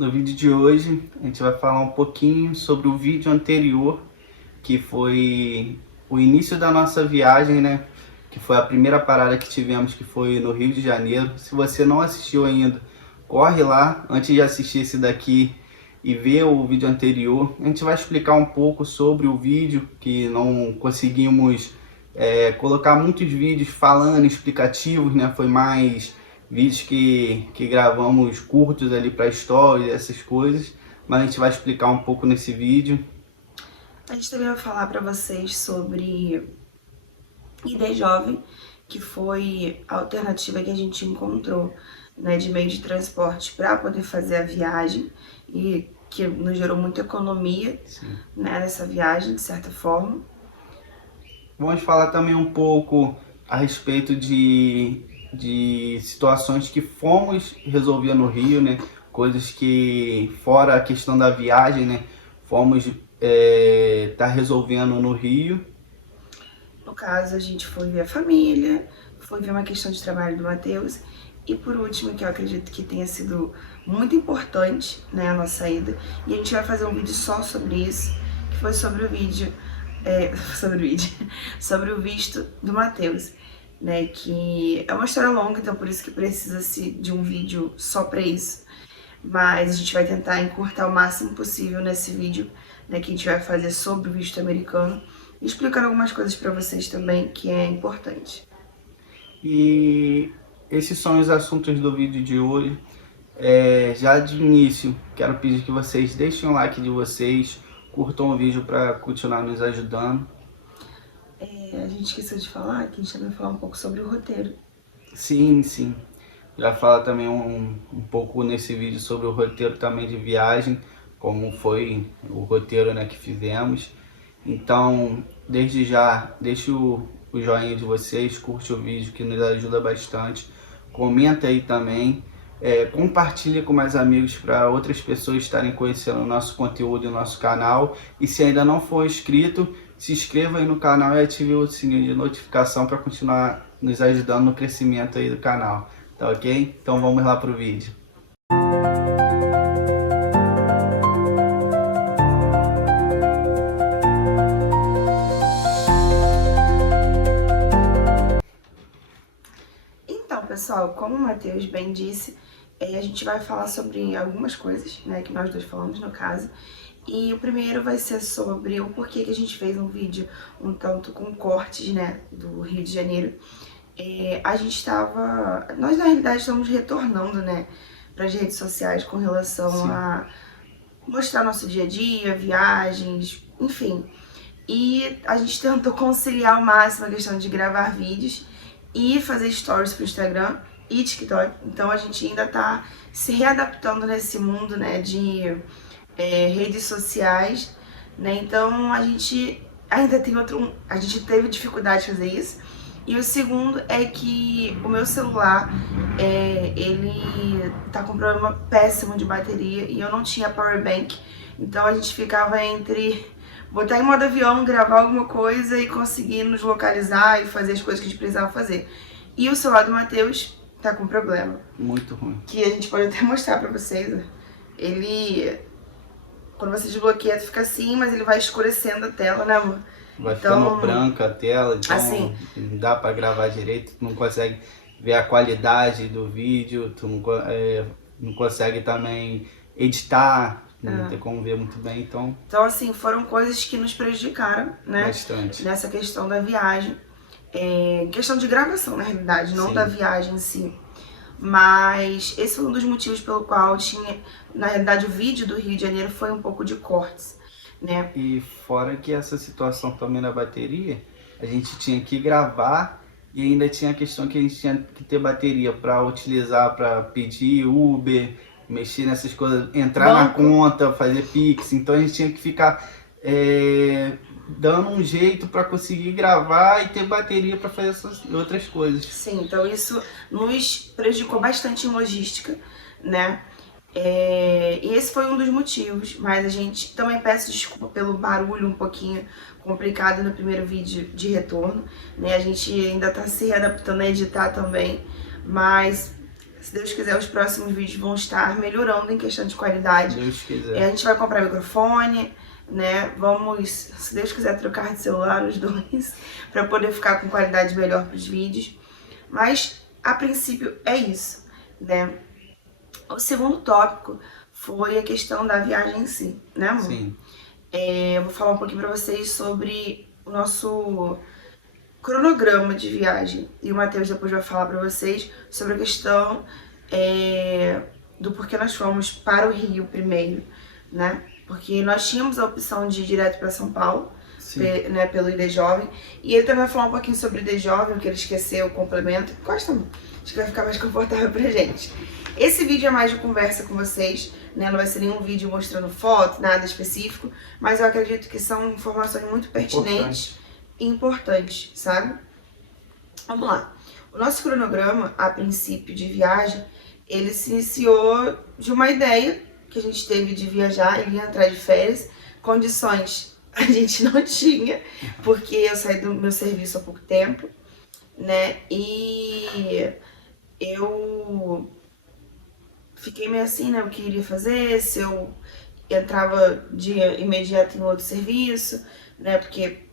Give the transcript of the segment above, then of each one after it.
No vídeo de hoje a gente vai falar um pouquinho sobre o vídeo anterior, que foi o início da nossa viagem, né? Que foi a primeira parada que tivemos, que foi no Rio de Janeiro. Se você não assistiu ainda, corre lá antes de assistir esse daqui e ver o vídeo anterior. A gente vai explicar um pouco sobre o vídeo, que não conseguimos colocar muitos vídeos falando, explicativos, né? Foi mais vídeos que gravamos curtos ali para stories, essas coisas, mas a gente vai explicar um pouco nesse vídeo. A gente também vai falar para vocês sobre ID Jovem, que foi a alternativa que a gente encontrou, né, de meio de transporte para poder fazer a viagem e que nos gerou muita economia, né, nessa viagem, de certa forma. Vamos falar também um pouco a respeito de situações que fomos resolver no Rio, né? Coisas que, fora a questão da viagem, né? Fomos tá resolvendo no Rio. No caso, a gente foi ver a família, foi ver uma questão de trabalho do Matheus e por último, que eu acredito que tenha sido muito importante, né, a nossa ida, e a gente vai fazer um vídeo só sobre isso, que foi sobre o vídeo, sobre o visto do Matheus, né, que é uma história longa, então por isso que precisa-se de um vídeo só pra isso, mas a gente vai tentar encurtar o máximo possível nesse vídeo, né, que a gente vai fazer sobre o visto americano, e explicando algumas coisas pra vocês também, que é importante. E esses são os assuntos do vídeo de hoje. Já de início, quero pedir que vocês deixem o like de vocês, curtam o vídeo para continuar nos ajudando. A gente esqueceu de falar que a gente também vai falar um pouco sobre o roteiro. Sim, sim. Já fala também um pouco nesse vídeo sobre o roteiro também de viagem, como foi o roteiro, né, que fizemos. Então, desde já, deixe o joinha de vocês, curte o vídeo que nos ajuda bastante. Comenta aí também, compartilha com mais amigos para outras pessoas estarem conhecendo o nosso conteúdo e o nosso canal. E se ainda não for inscrito, se inscreva aí no canal e ative o sininho de notificação para continuar nos ajudando no crescimento aí do canal. Tá ok? Então vamos lá pro vídeo. Então, pessoal, como o Matheus bem disse, a gente vai falar sobre algumas coisas, né, que nós dois falamos no caso. E o primeiro vai ser sobre o porquê que a gente fez um vídeo um tanto com cortes, né, do Rio de Janeiro. Nós na realidade estamos retornando, né, para as redes sociais com relação Sim. a mostrar nosso dia a dia, viagens, enfim. E a gente tentou conciliar ao máximo a questão de gravar vídeos e fazer stories pro Instagram e TikTok. Então a gente ainda tá se readaptando nesse mundo, né, de redes sociais, né? Então a gente ainda tem a gente teve dificuldade de fazer isso. E o segundo é que o meu celular, ele tá com um problema péssimo de bateria e eu não tinha power bank. Então a gente ficava entre botar em modo avião, gravar alguma coisa e conseguir nos localizar e fazer as coisas que a gente precisava fazer. E o celular do Matheus tá com problema. Muito ruim. Que a gente pode até mostrar pra vocês. Ele, quando você desbloqueia, fica assim, mas ele vai escurecendo a tela, né, amor? Vai ficando branca a tela, então assim, não dá pra gravar direito, tu não consegue ver a qualidade do vídeo, tu não consegue também editar, não tem como ver muito bem, então... Então, assim, foram coisas que nos prejudicaram, né? Bastante. Nessa questão da viagem. Questão de gravação, na realidade, não da viagem em si. Mas esse foi um dos motivos pelo qual tinha... Na realidade, o vídeo do Rio de Janeiro foi um pouco de cortes, né? E fora que essa situação também na bateria, a gente tinha que gravar e ainda tinha a questão que a gente tinha que ter bateria para utilizar, para pedir Uber, mexer nessas coisas, entrar na conta, fazer Pix. Então a gente tinha que ficar dando um jeito para conseguir gravar e ter bateria para fazer essas outras coisas. Sim, então isso nos prejudicou bastante em logística, né? E esse foi um dos motivos, mas a gente também peço desculpa pelo barulho um pouquinho complicado no primeiro vídeo de retorno, né? A gente ainda tá se readaptando a editar também, mas se Deus quiser, os próximos vídeos vão estar melhorando em questão de qualidade. Se Deus quiser. A gente vai comprar microfone, né? Vamos, se Deus quiser, trocar de celular os dois, para poder ficar com qualidade melhor para os vídeos. Mas, a princípio, é isso, né? O segundo tópico foi a questão da viagem em si, né, amor? Sim. Eu vou falar um pouquinho pra vocês sobre o nosso cronograma de viagem. E o Matheus depois vai falar pra vocês sobre a questão do porquê nós fomos para o Rio primeiro, né? Porque nós tínhamos a opção de ir direto pra São Paulo, né, pelo ID Jovem. E ele também vai falar um pouquinho sobre o ID Jovem, que ele esqueceu, o complemento. Gosta, amor? Acho que vai ficar mais confortável pra gente. Esse vídeo é mais de conversa com vocês, né? Não vai ser nenhum vídeo mostrando foto, nada específico, mas eu acredito que são informações muito pertinentes e importantes, sabe? Vamos lá. O nosso cronograma, a princípio de viagem, ele se iniciou de uma ideia que a gente teve de viajar e entrar de férias. Condições a gente não tinha, porque eu saí do meu serviço há pouco tempo, né? E eu fiquei meio assim, né, o que iria fazer, se eu entrava de imediato em outro serviço, né, porque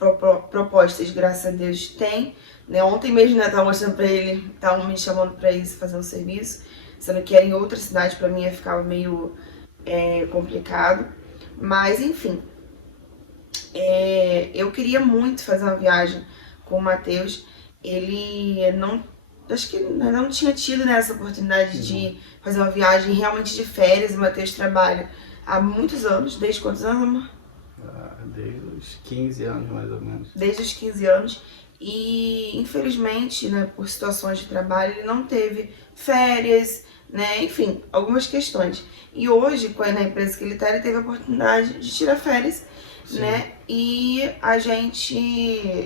propostas, graças a Deus, tem, né, ontem mesmo, né, tava mostrando pra ele, tava me chamando pra ir fazer um serviço, sendo que era em outra cidade, pra mim ia ficar meio complicado, mas enfim, eu queria muito fazer uma viagem com o Matheus, ele não... Acho que não tinha tido, né, essa oportunidade de fazer uma viagem realmente de férias. O Matheus trabalha há muitos anos. Desde quantos anos, amor? Desde os 15 anos, mais ou menos. Desde os 15 anos. E, infelizmente, né, por situações de trabalho, ele não teve férias, né, enfim, algumas questões. E hoje, na empresa que ele tá, ele teve a oportunidade de tirar férias. Sim. Né? E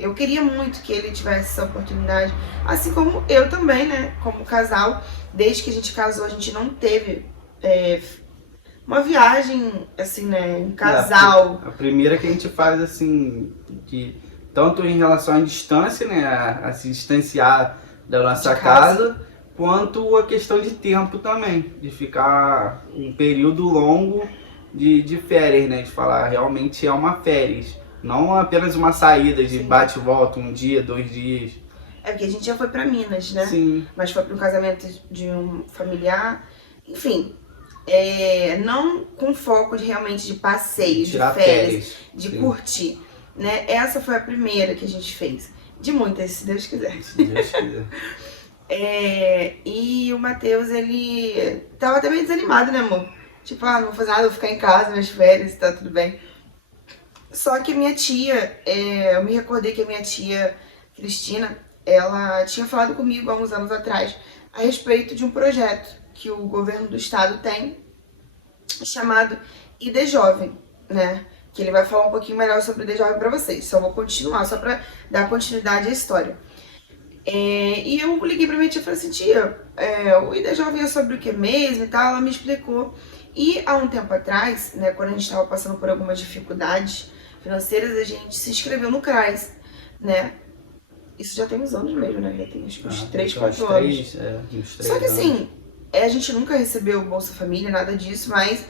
eu queria muito que ele tivesse essa oportunidade, assim como eu também, né? Como casal, desde que a gente casou, a gente não teve uma viagem, assim, né? Em casal. A primeira que a gente faz, assim, tanto em relação à distância, né? A se distanciar da nossa casa, quanto a questão de tempo também, de ficar um período longo de férias, né? De falar, realmente é uma férias, não apenas uma saída de bate e volta, um dia, 2 dias. Porque a gente já foi pra Minas, né? Sim. Mas foi pra um casamento de um familiar, enfim, não com foco realmente de passeio, de férias, de curtir, né? Essa foi a primeira que a gente fez, de muitas, se Deus quiser. Se Deus quiser. E o Matheus, ele tava até meio desanimado, né, amor? Tipo, não vou fazer nada, vou ficar em casa, minhas férias, tá tudo bem. Só que minha tia, eu me recordei que a minha tia Cristina, ela tinha falado comigo há uns anos atrás a respeito de um projeto que o governo do estado tem, chamado ID Jovem, né? Que ele vai falar um pouquinho melhor sobre o ID Jovem pra vocês. Só vou continuar, só pra dar continuidade à história. E eu liguei pra minha tia e falei assim, tia, o ID Jovem é sobre o que mesmo e tal? Ela me explicou. E há um tempo atrás, né, quando a gente estava passando por algumas dificuldades financeiras, a gente se inscreveu no CRAS, né? Isso já tem uns anos mesmo, né? Já tem acho que uns 3, 4 anos. Só que assim, a gente nunca recebeu Bolsa Família, nada disso, mas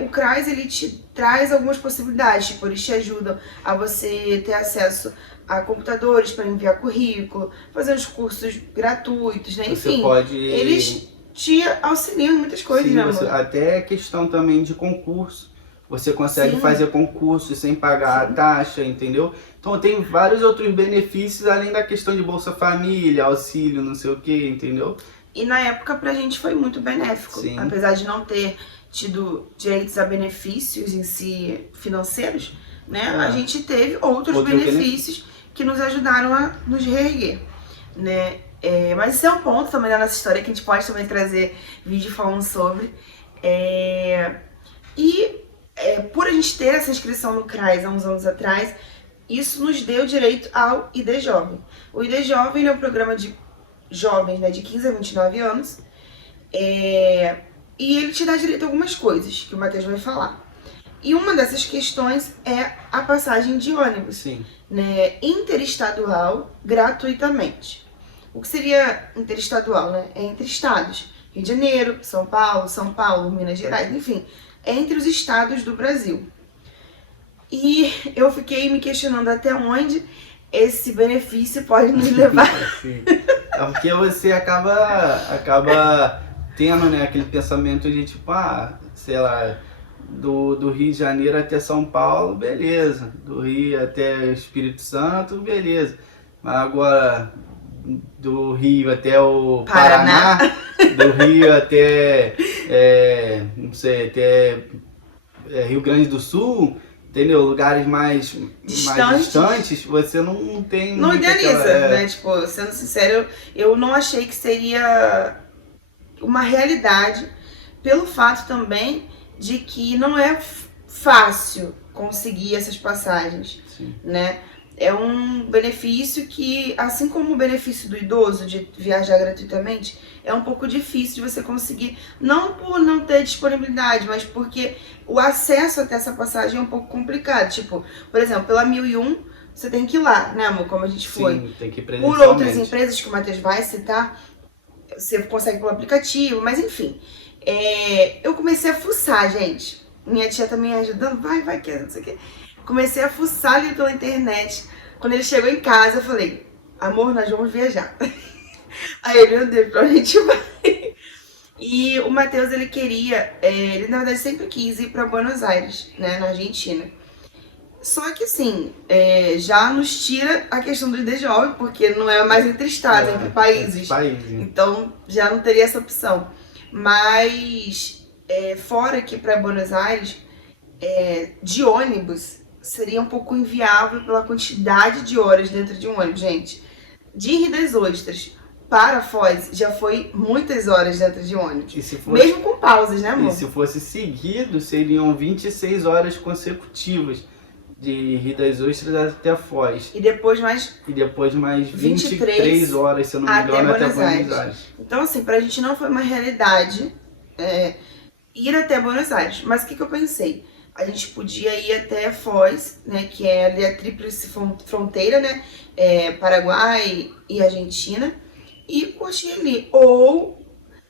o CRAS, ele te traz algumas possibilidades, tipo, eles te ajudam a você ter acesso a computadores para enviar currículo, fazer os cursos gratuitos, né? Enfim, eles te auxiliam em muitas coisas, né, amor? Até questão também de concurso. Você consegue fazer concurso sem pagar a taxa, entendeu? Então tem vários outros benefícios além da questão de Bolsa Família, auxílio, não sei o que, entendeu? E na época pra gente foi muito benéfico. Sim. Apesar de não ter tido direitos a benefícios em si financeiros, né? A gente teve outros benefícios que nos ajudaram a nos reerguer, né? Mas isso é um ponto também da nossa história que a gente pode também trazer vídeo falando sobre. Por a gente ter essa inscrição no CRAS há uns anos atrás, isso nos deu direito ao ID Jovem. O ID Jovem é um programa de jovens, né, de 15 a 29 anos, e ele te dá direito a algumas coisas, que o Matheus vai falar. E uma dessas questões é a passagem de ônibus, né, interestadual, gratuitamente. O que seria interestadual, né? É entre estados. Rio de Janeiro, São Paulo, Minas Gerais, enfim, entre os estados do Brasil. E eu fiquei me questionando até onde esse benefício pode nos levar. Sim. É porque você acaba tendo, né, aquele pensamento de tipo, sei lá, do Rio de Janeiro até São Paulo, beleza. Do Rio até Espírito Santo, beleza. Mas agora do Rio até o Paraná, do Rio até, não sei, até Rio Grande do Sul, entendeu? Lugares mais distantes, você não tem... Não idealiza, né? Tipo, sendo sincero, eu não achei que seria uma realidade, pelo fato também de que não é fácil conseguir essas passagens, Sim. Né? É um benefício que, assim como o benefício do idoso de viajar gratuitamente, é um pouco difícil de você conseguir, não por não ter disponibilidade, mas porque o acesso até essa passagem é um pouco complicado. Tipo, por exemplo, pela 1001, você tem que ir lá, né, amor? Como a gente foi. Sim, tem que ir por outras empresas que o Matheus vai citar, você consegue pelo aplicativo, mas enfim. Eu comecei a fuçar, gente. Minha tia tá me ajudando, vai, que não sei o que. Comecei a fuçar ali pela internet. Quando ele chegou em casa, eu falei, amor, nós vamos viajar. Aí ele, meu Deus, pra onde a gente vai? E o Matheus, ele queria, ele na verdade sempre quis ir pra Buenos Aires, né, na Argentina. Só que assim, já nos tira a questão do IDJovem, porque não é mais entre estados, entre países. Então já não teria essa opção. Mas fora aqui pra Buenos Aires, de ônibus, seria um pouco inviável pela quantidade de horas dentro de um ônibus, gente. De Rio das Ostras para Foz, já foi muitas horas dentro de ônibus. Mesmo com pausas, né, amor? E se fosse seguido, seriam 26 horas consecutivas. De Rio das Ostras até Foz. E depois mais 23 horas, se eu não me engano, até Buenos Aires. Então, assim, pra gente não foi uma realidade ir até Buenos Aires. Mas o que eu pensei? A gente podia ir até Foz, né, que é ali a tríplice fronteira, né, Paraguai e Argentina, e curtir ali. Ou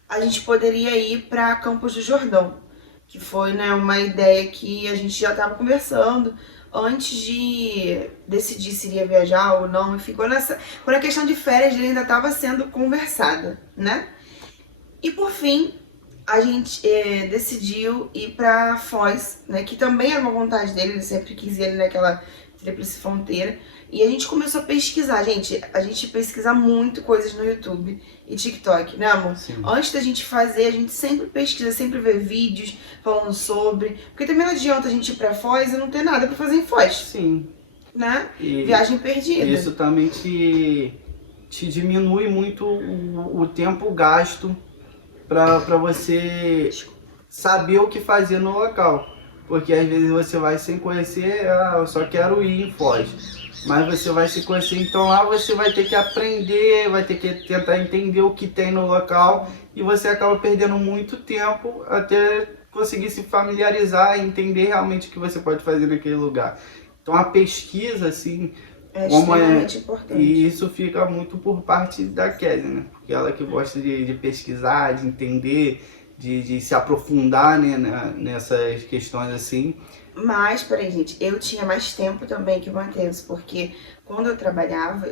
a gente poderia ir para Campos do Jordão, que foi, né, uma ideia que a gente já estava conversando antes de decidir se iria viajar ou não. Enfim, quando a questão de férias dele ainda estava sendo conversada, né? E por fim, a gente decidiu ir pra Foz, né, que também era uma vontade dele, ele sempre quis ir ali naquela tríplice fronteira. E a gente começou a pesquisar, gente, a gente pesquisa muito coisas no YouTube e TikTok, né, amor? Sim. Antes da gente fazer, a gente sempre pesquisa, sempre vê vídeos falando sobre, porque também não adianta a gente ir pra Foz e não ter nada pra fazer em Foz. Sim. Né? Viagem perdida. Isso também te diminui muito o tempo gasto para você saber o que fazer no local. Porque às vezes você vai sem conhecer, eu só quero ir em Foz. Mas você vai se conhecer, então lá você vai ter que aprender, vai ter que tentar entender o que tem no local. E você acaba perdendo muito tempo até conseguir se familiarizar e entender realmente o que você pode fazer naquele lugar. Então a pesquisa, assim, é extremamente importante. E isso fica muito por parte da Kézia, né? Porque ela que gosta de pesquisar, de entender, de se aprofundar, né, nessas questões assim. Mas, peraí, gente, eu tinha mais tempo também que o Matheus, porque quando eu trabalhava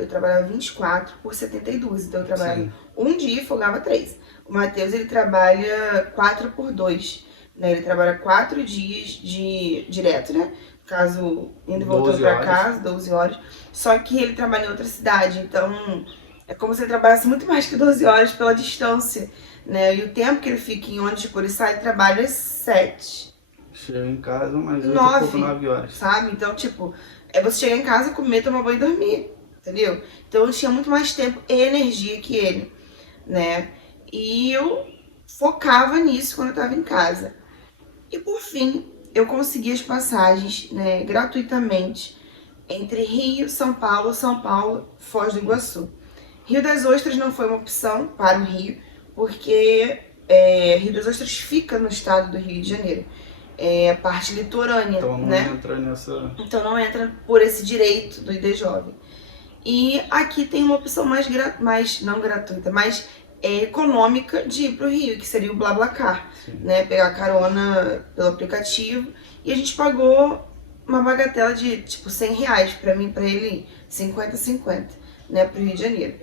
24 por 72, então eu trabalhava um dia e folgava 3. O Matheus, ele trabalha 4 por 2, né? Ele trabalha 4 dias direto, né? Caso indo e voltando pra casa, 12 horas. Só que ele trabalha em outra cidade, então é como se ele trabalhasse muito mais que 12 horas pela distância, né? E o tempo que ele fica em ônibus de Coriçá, ele trabalha 7. Chega em casa mais 9 horas. Sabe? Então, tipo, você chegar em casa, comer, tomar banho e dormir, entendeu? Então eu tinha muito mais tempo e energia que ele, né? E eu focava nisso quando eu tava em casa. E por fim, eu consegui as passagens, né, gratuitamente entre Rio, São Paulo, Foz do Iguaçu. Rio das Ostras não foi uma opção para o Rio, porque Rio das Ostras fica no estado do Rio de Janeiro. É a parte litorânea, então não né? Entra nessa... Então não entra por esse direito do IDJovem. E aqui tem uma opção mais não gratuita, mas econômica de ir pro Rio, que seria o BlaBlaCar, né? Pegar carona pelo aplicativo. E a gente pagou uma bagatela de tipo R$100 pra mim, pra ele, 50-50, né? Pro Rio de Janeiro.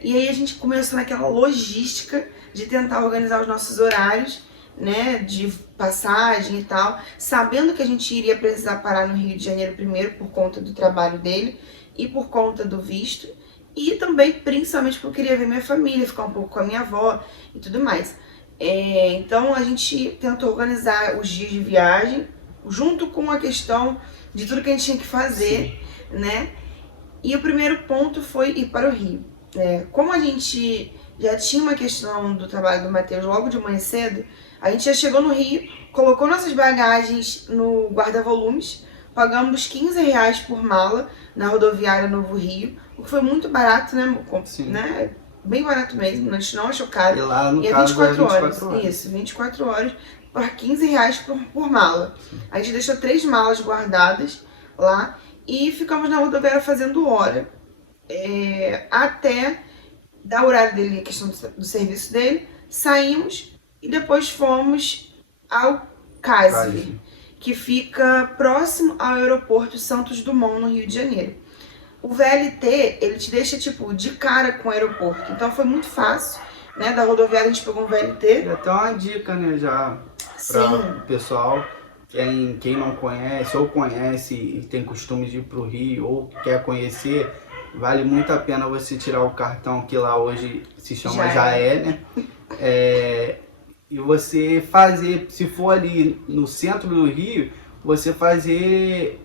E aí a gente começou naquela logística de tentar organizar os nossos horários, né, de passagem e tal, sabendo que a gente iria precisar parar no Rio de Janeiro primeiro por conta do trabalho dele e por conta do visto, e também principalmente porque eu queria ver minha família, ficar um pouco com a minha avó e tudo mais. Então a gente tentou organizar os dias de viagem junto com a questão de tudo que a gente tinha que fazer, né? E o primeiro ponto foi ir para o Rio. Como a gente já tinha uma questão do trabalho do Matheus logo de manhã cedo, a gente já chegou no Rio, colocou nossas bagagens no guarda-volumes, pagamos R$15 por mala na rodoviária Novo Rio, o que foi muito barato, né? Né? Bem barato mesmo, a gente não achou caro. E lá no e é caso 24 é horas. Isso, 24 horas por R$15 por mala. A gente deixou 3 malas guardadas lá e ficamos na rodoviária fazendo hora. Até dar o horário dele, a questão do serviço dele, saímos e depois fomos ao CASV, que fica próximo ao aeroporto Santos Dumont, no Rio de Janeiro. O VLT, ele te deixa, tipo, de cara com o aeroporto, então foi muito fácil, né, da rodoviária a gente pegou um VLT. E até uma dica, né, já para o pessoal, quem não conhece ou conhece e tem costume de ir pro Rio ou quer conhecer, vale muito a pena você tirar o cartão que lá hoje se chama JAE, né? E você fazer, se for ali no centro do Rio, você fazer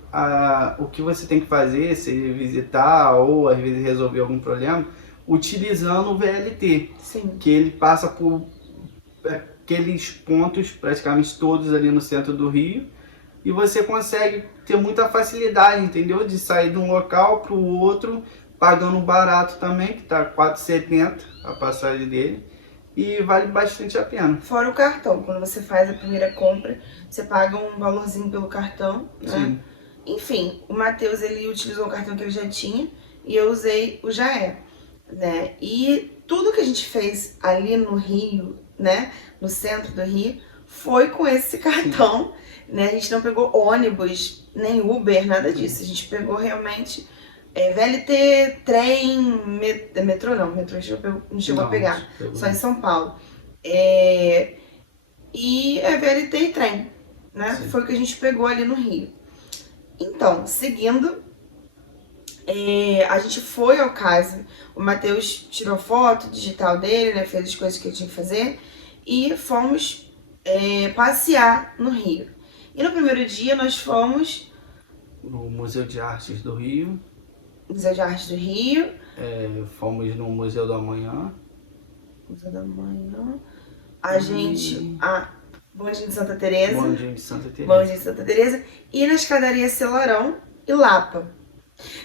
o que você tem que fazer, se visitar ou às vezes resolver algum problema, utilizando o VLT. Sim. Que ele passa por aqueles pontos praticamente todos ali no centro do Rio e você consegue ter muita facilidade, entendeu? De sair de um local para o outro, pagando barato também, que tá R$4,70 a passagem dele. E vale bastante a pena. Fora o cartão, quando você faz a primeira compra, você paga um valorzinho pelo cartão, né? Sim. Enfim, o Matheus, ele utilizou o cartão que ele já tinha e eu usei o JAE, né? E tudo que a gente fez ali no Rio, né, no centro do Rio, foi com esse cartão, né? A gente não pegou ônibus, nem Uber, nada disso. A gente pegou realmente VLT, trem, metrô não, metrô a gente não chegou a pegar, só em São Paulo. E VLT e trem, né? Sim. Foi o que a gente pegou ali no Rio. Então, seguindo, a gente foi ao CASV, o Matheus tirou foto digital dele, né? Fez as coisas que ele tinha que fazer e fomos passear no Rio. E no primeiro dia nós fomos no Museu de Artes do Rio. Museu de Arte do Rio. Fomos no Museu da Manhã. Museu da Manhã. A gente... Bondinho de Santa Teresa. Bondinho de Santa Teresa. Bondinho de Santa Teresa. E na escadaria Celarão e Lapa.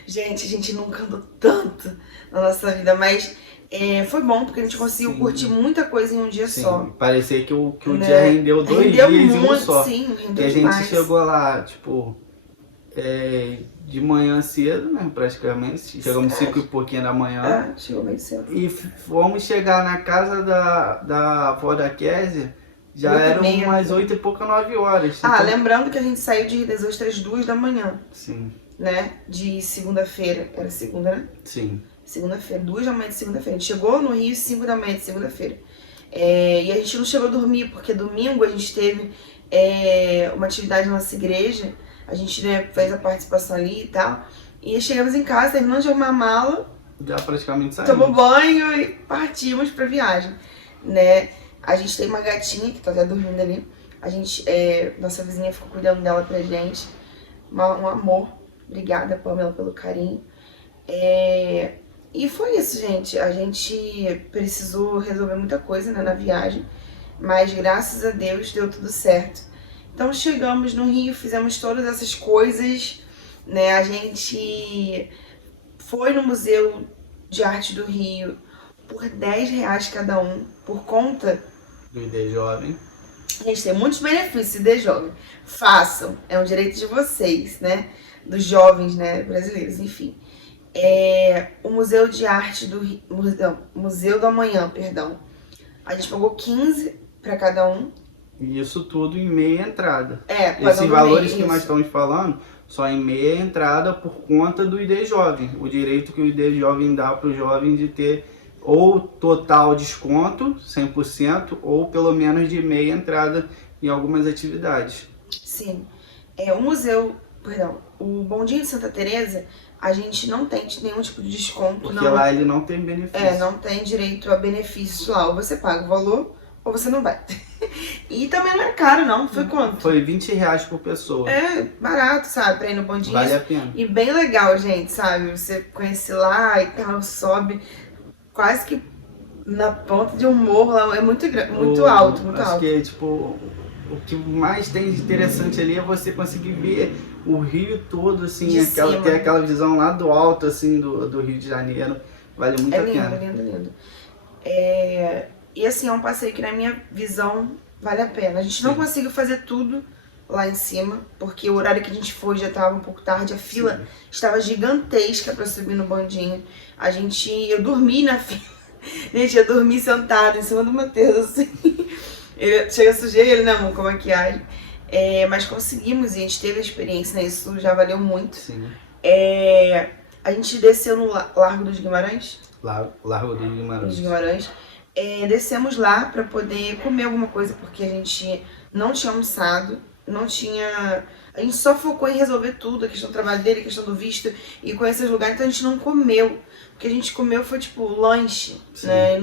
Gente, a gente nunca andou tanto na nossa vida, mas foi bom porque a gente conseguiu curtir muita coisa em um dia só. Parecia que o dia rendeu 2 dias em um só. Sim, rendeu que a gente chegou lá, tipo... de manhã cedo, né, praticamente. Chegamos 5 e pouquinho da manhã. Chegou bem cedo. E fomos chegar na casa da avó da Kézia, já eram umas 8 e pouca, 9 horas. Então... lembrando que a gente saiu de Rio das Ostras 2 da manhã. Sim. Né, de segunda-feira. Era segunda, né? Sim. Segunda-feira, 2 da manhã de segunda-feira. A gente chegou no Rio 5 da manhã de segunda-feira. E a gente não chegou a dormir, porque domingo a gente teve uma atividade na nossa igreja. A gente, né, fez a participação ali e tal. E chegamos em casa, terminamos de arrumar a mala. Já praticamente saímos. Tomou banho e partimos pra viagem, né? A gente tem uma gatinha que tá até dormindo ali. A gente, nossa vizinha ficou cuidando dela pra gente. Um amor. Obrigada, Pamela, pelo carinho. E foi isso, gente. A gente precisou resolver muita coisa, né, na viagem. Mas graças a Deus deu tudo certo. Então chegamos no Rio, fizemos todas essas coisas, né? A gente foi no Museu de Arte do Rio por R$10 cada um, por conta do ID Jovem. A gente tem muitos benefícios do ID Jovem. Façam, é um direito de vocês, né? Dos jovens, né, brasileiros, enfim. O Museu de Arte do Rio, Museu do Amanhã, perdão. A gente pagou 15 pra cada um. E isso tudo em meia entrada. Esses valores que nós estamos falando, só em meia entrada por conta do ID Jovem. O direito que o ID Jovem dá para o jovem de ter ou total desconto, 100%, ou pelo menos de meia entrada em algumas atividades. Sim. O Bondinho de Santa Teresa, a gente não tem nenhum tipo de desconto. Porque lá ele não tem benefício. Não tem direito a benefício lá. Ou você paga o valor, ou você não vai. E também não é caro, não. Foi quanto? Foi R$20 por pessoa. Barato, sabe? Pra ir no Bondinho. Vale a pena. E bem legal, gente, sabe? Você conhece lá e tal, sobe quase que na ponta de um morro lá. É muito alto, muito acho alto. Que, tipo, o que mais tem de interessante ali é você conseguir ver o Rio todo, assim, ter aquela visão lá do alto, assim, do Rio de Janeiro. Vale muito a pena. É lindo. E assim, é um passeio que na minha visão vale a pena. A gente não conseguiu fazer tudo lá em cima, porque o horário que a gente foi já estava um pouco tarde, a fila estava gigantesca para subir no Bondinho. Eu dormi na fila. Gente, eu dormi sentada em cima do Matheus, assim. Chega, sujei ele, né, amor, com maquiagem. Mas conseguimos, e a gente teve a experiência, né? Isso já valeu muito. Sim. A gente desceu no Largo dos Guimarães. Largo dos Guimarães. Descemos lá para poder comer alguma coisa, porque a gente não tinha almoçado, a gente só focou em resolver tudo, a questão do trabalho dele, a questão do visto e conhecer os lugares, então a gente não comeu. O que a gente comeu foi tipo lanche, né?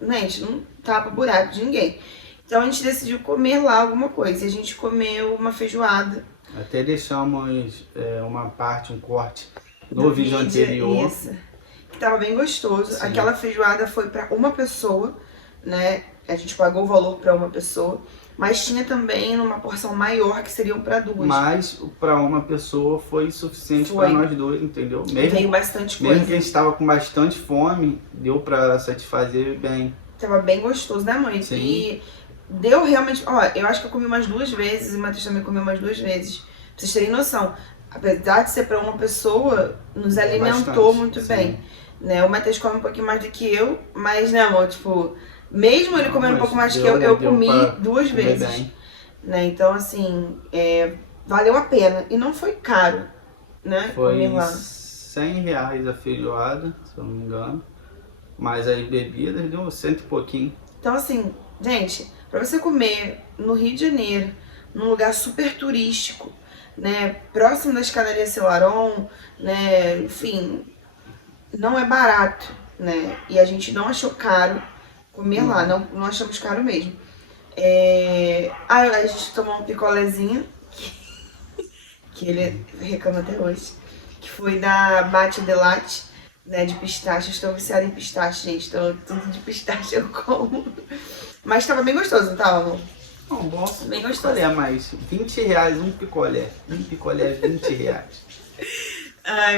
A gente não tapa buraco de ninguém. Então a gente decidiu comer lá alguma coisa, e a gente comeu uma feijoada. Até deixamos um corte do vídeo anterior. Isso. Que tava bem gostoso. Sim. Aquela feijoada foi pra uma pessoa, né? A gente pagou o valor pra uma pessoa, mas tinha também uma porção maior que seriam pra duas. Mas pra uma pessoa foi suficiente pra nós dois, entendeu? Veio bastante coisa. Mesmo que a gente tava com bastante fome, deu pra satisfazer bem. Tava bem gostoso, né, mãe? Sim. E deu realmente... eu acho que eu comi umas 2 vezes e o Matheus também comeu umas 2 vezes. Pra vocês terem noção. Apesar de ser pra uma pessoa, nos alimentou muito bem. Né? O Matheus come um pouquinho mais do que eu, mas, né, amor, tipo... Mesmo ele comendo um pouco mais que eu comi 2 vezes. Né? Então, assim, valeu a pena. E não foi caro, né? Foi R$100 a feijoada, se eu não me engano. Mas as bebidas deu 100 e pouquinho. Então, assim, gente, pra você comer no Rio de Janeiro, num lugar super turístico, né? Próximo da escadaria Selarón, né? Enfim, não é barato, né? E a gente não achou caro comer lá, não achamos caro mesmo. A gente tomou um picolézinho, que ele reclama até hoje, que foi da Bate de Latte, né, de pistache. Estou viciada em pistache, gente, então tudo de pistache eu como. Mas tava bem gostoso, não tava, amor? Não, bom, bem gostoso. Mas R$20 um picolé. Um picolé R$20.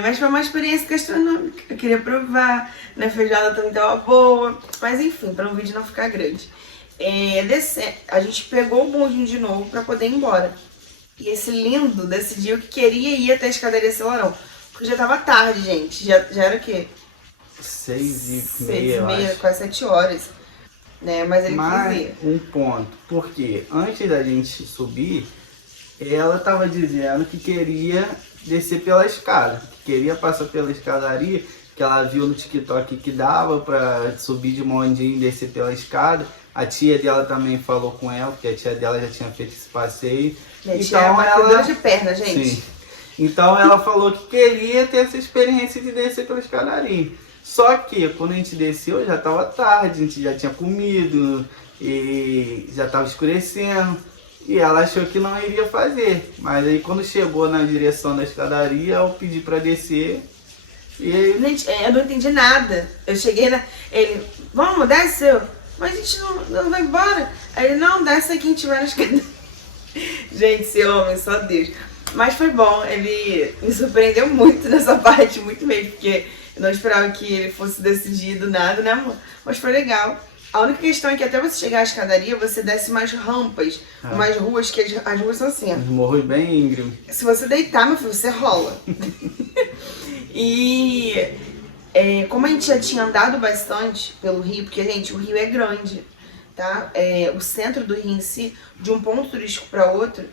Mas foi uma experiência gastronômica. Eu queria provar, né? A feijoada também tava boa. Mas enfim, para um vídeo não ficar grande. A gente pegou o bondinho de novo para poder ir embora. E esse lindo decidiu que queria ir até a escadaria Selarón. Porque já tava tarde, gente. Já era o quê? 6h30, quase 7 horas. Né? Mas ele quis ir. Um ponto. Porque antes da gente subir, ela tava dizendo que queria descer pela escada. Que queria passar pela escadaria, que ela viu no TikTok que dava pra subir de bondinho e descer pela escada. A tia dela também falou com ela, porque a tia dela já tinha feito esse passeio. Minha tia é batedora de perna, gente. Sim. Então ela falou que queria ter essa experiência de descer pela escadaria. Só que quando a gente desceu já estava tarde, a gente já tinha comido e já estava escurecendo. E ela achou que não iria fazer. Mas aí quando chegou na direção da escadaria, eu pedi para descer. E aí... Gente, eu não entendi nada. Eu cheguei ele, vamos, desce, mas a gente não vai embora. Aí ele, não, desce aqui, a gente vai na escadaria. Gente, esse homem, só Deus. Mas foi bom, ele me surpreendeu muito nessa parte, muito mesmo, porque eu não esperava que ele fosse decidido nada, né, amor? Mas foi legal. A única questão é que até você chegar à escadaria, você desce mais rampas, mais ruas, que as ruas são assim. Os morros bem íngreme. Se você deitar, meu filho, você rola. E como a gente já tinha andado bastante pelo Rio, porque, gente, o Rio é grande, tá? O centro do Rio em si, de um ponto turístico para outro,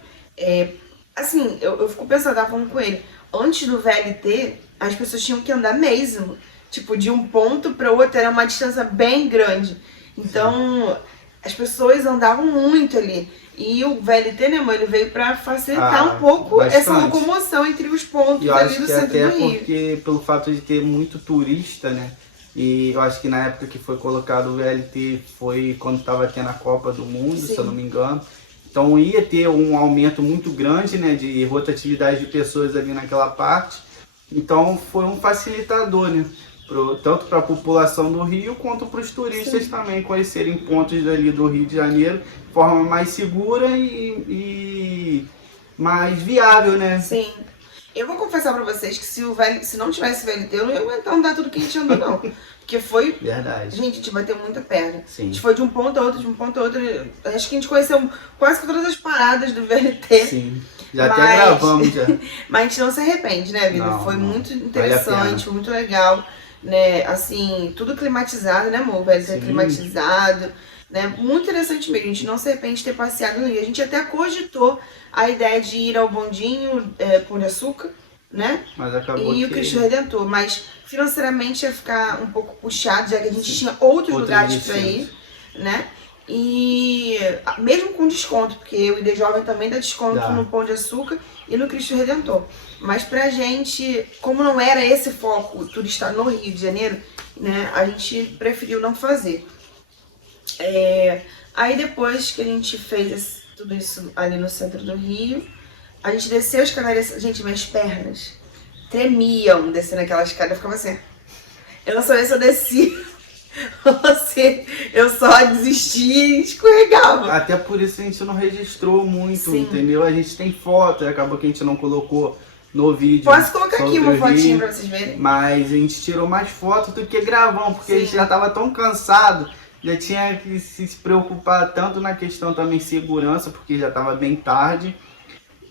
assim, eu fico pensando, eu tava falando com ele, antes do VLT, as pessoas tinham que andar mesmo. Tipo, de um ponto para outro era uma distância bem grande. Então, as pessoas andavam muito ali. E o VLT, né, amor, ele veio pra facilitar um pouco bastante. essa locomoção entre os pontos eu ali acho do que centro até do Rio. porque, pelo fato de ter muito turista, né? E eu acho que na época que foi colocado o VLT foi quando estava tendo a Copa do Mundo, Sim. se eu não me engano. Então ia ter um aumento muito grande, né, de rotatividade de pessoas ali naquela parte. Então foi um facilitador, né? Tanto para a população do Rio quanto para os turistas também conhecerem pontos ali do Rio de Janeiro de forma mais segura e mais viável, né? Sim. Eu vou confessar pra vocês que se não tivesse VLT, eu não ia aguentar andar tudo que a gente andou, não. Porque foi... Verdade. Gente, a gente bateu muita perna. Sim. A gente foi de um ponto a outro, de um ponto a outro. Acho que a gente conheceu quase que todas as paradas do VLT. Sim. Já até gravamos, já. Mas a gente não se arrepende, né, vida? Não, foi não. muito interessante, foi muito legal. Né, assim, tudo climatizado, né, amor? VLT climatizado, né? Muito interessante mesmo. A gente não se arrepende de ter passeado no Rio. A gente até cogitou a ideia de ir ao Bondinho, Pão de Açúcar, né? Mas acabou e o Cristo Redentor. Mas financeiramente ia ficar um pouco puxado, já que a gente tinha outros lugares para ir, né? E mesmo com desconto, porque o ID Jovem também dá desconto no Pão de Açúcar e no Cristo Redentor. Mas pra gente, como não era esse foco turista no Rio de Janeiro, né, a gente preferiu não fazer. Aí depois que a gente fez tudo isso ali no centro do Rio, a gente desceu as escadarias. Gente, minhas pernas tremiam descendo aquela escada, eu ficava assim. Eu não sabia se eu descia. Eu só desistia e escorregava. Até por isso a gente não registrou muito, Sim. entendeu? A gente tem foto, acabou que a gente não colocou no vídeo. Posso colocar aqui uma fotinha pra vocês verem? Mas a gente tirou mais fotos do que gravamos, porque a gente já tava tão cansado, já tinha que se preocupar tanto na questão também segurança, porque já tava bem tarde.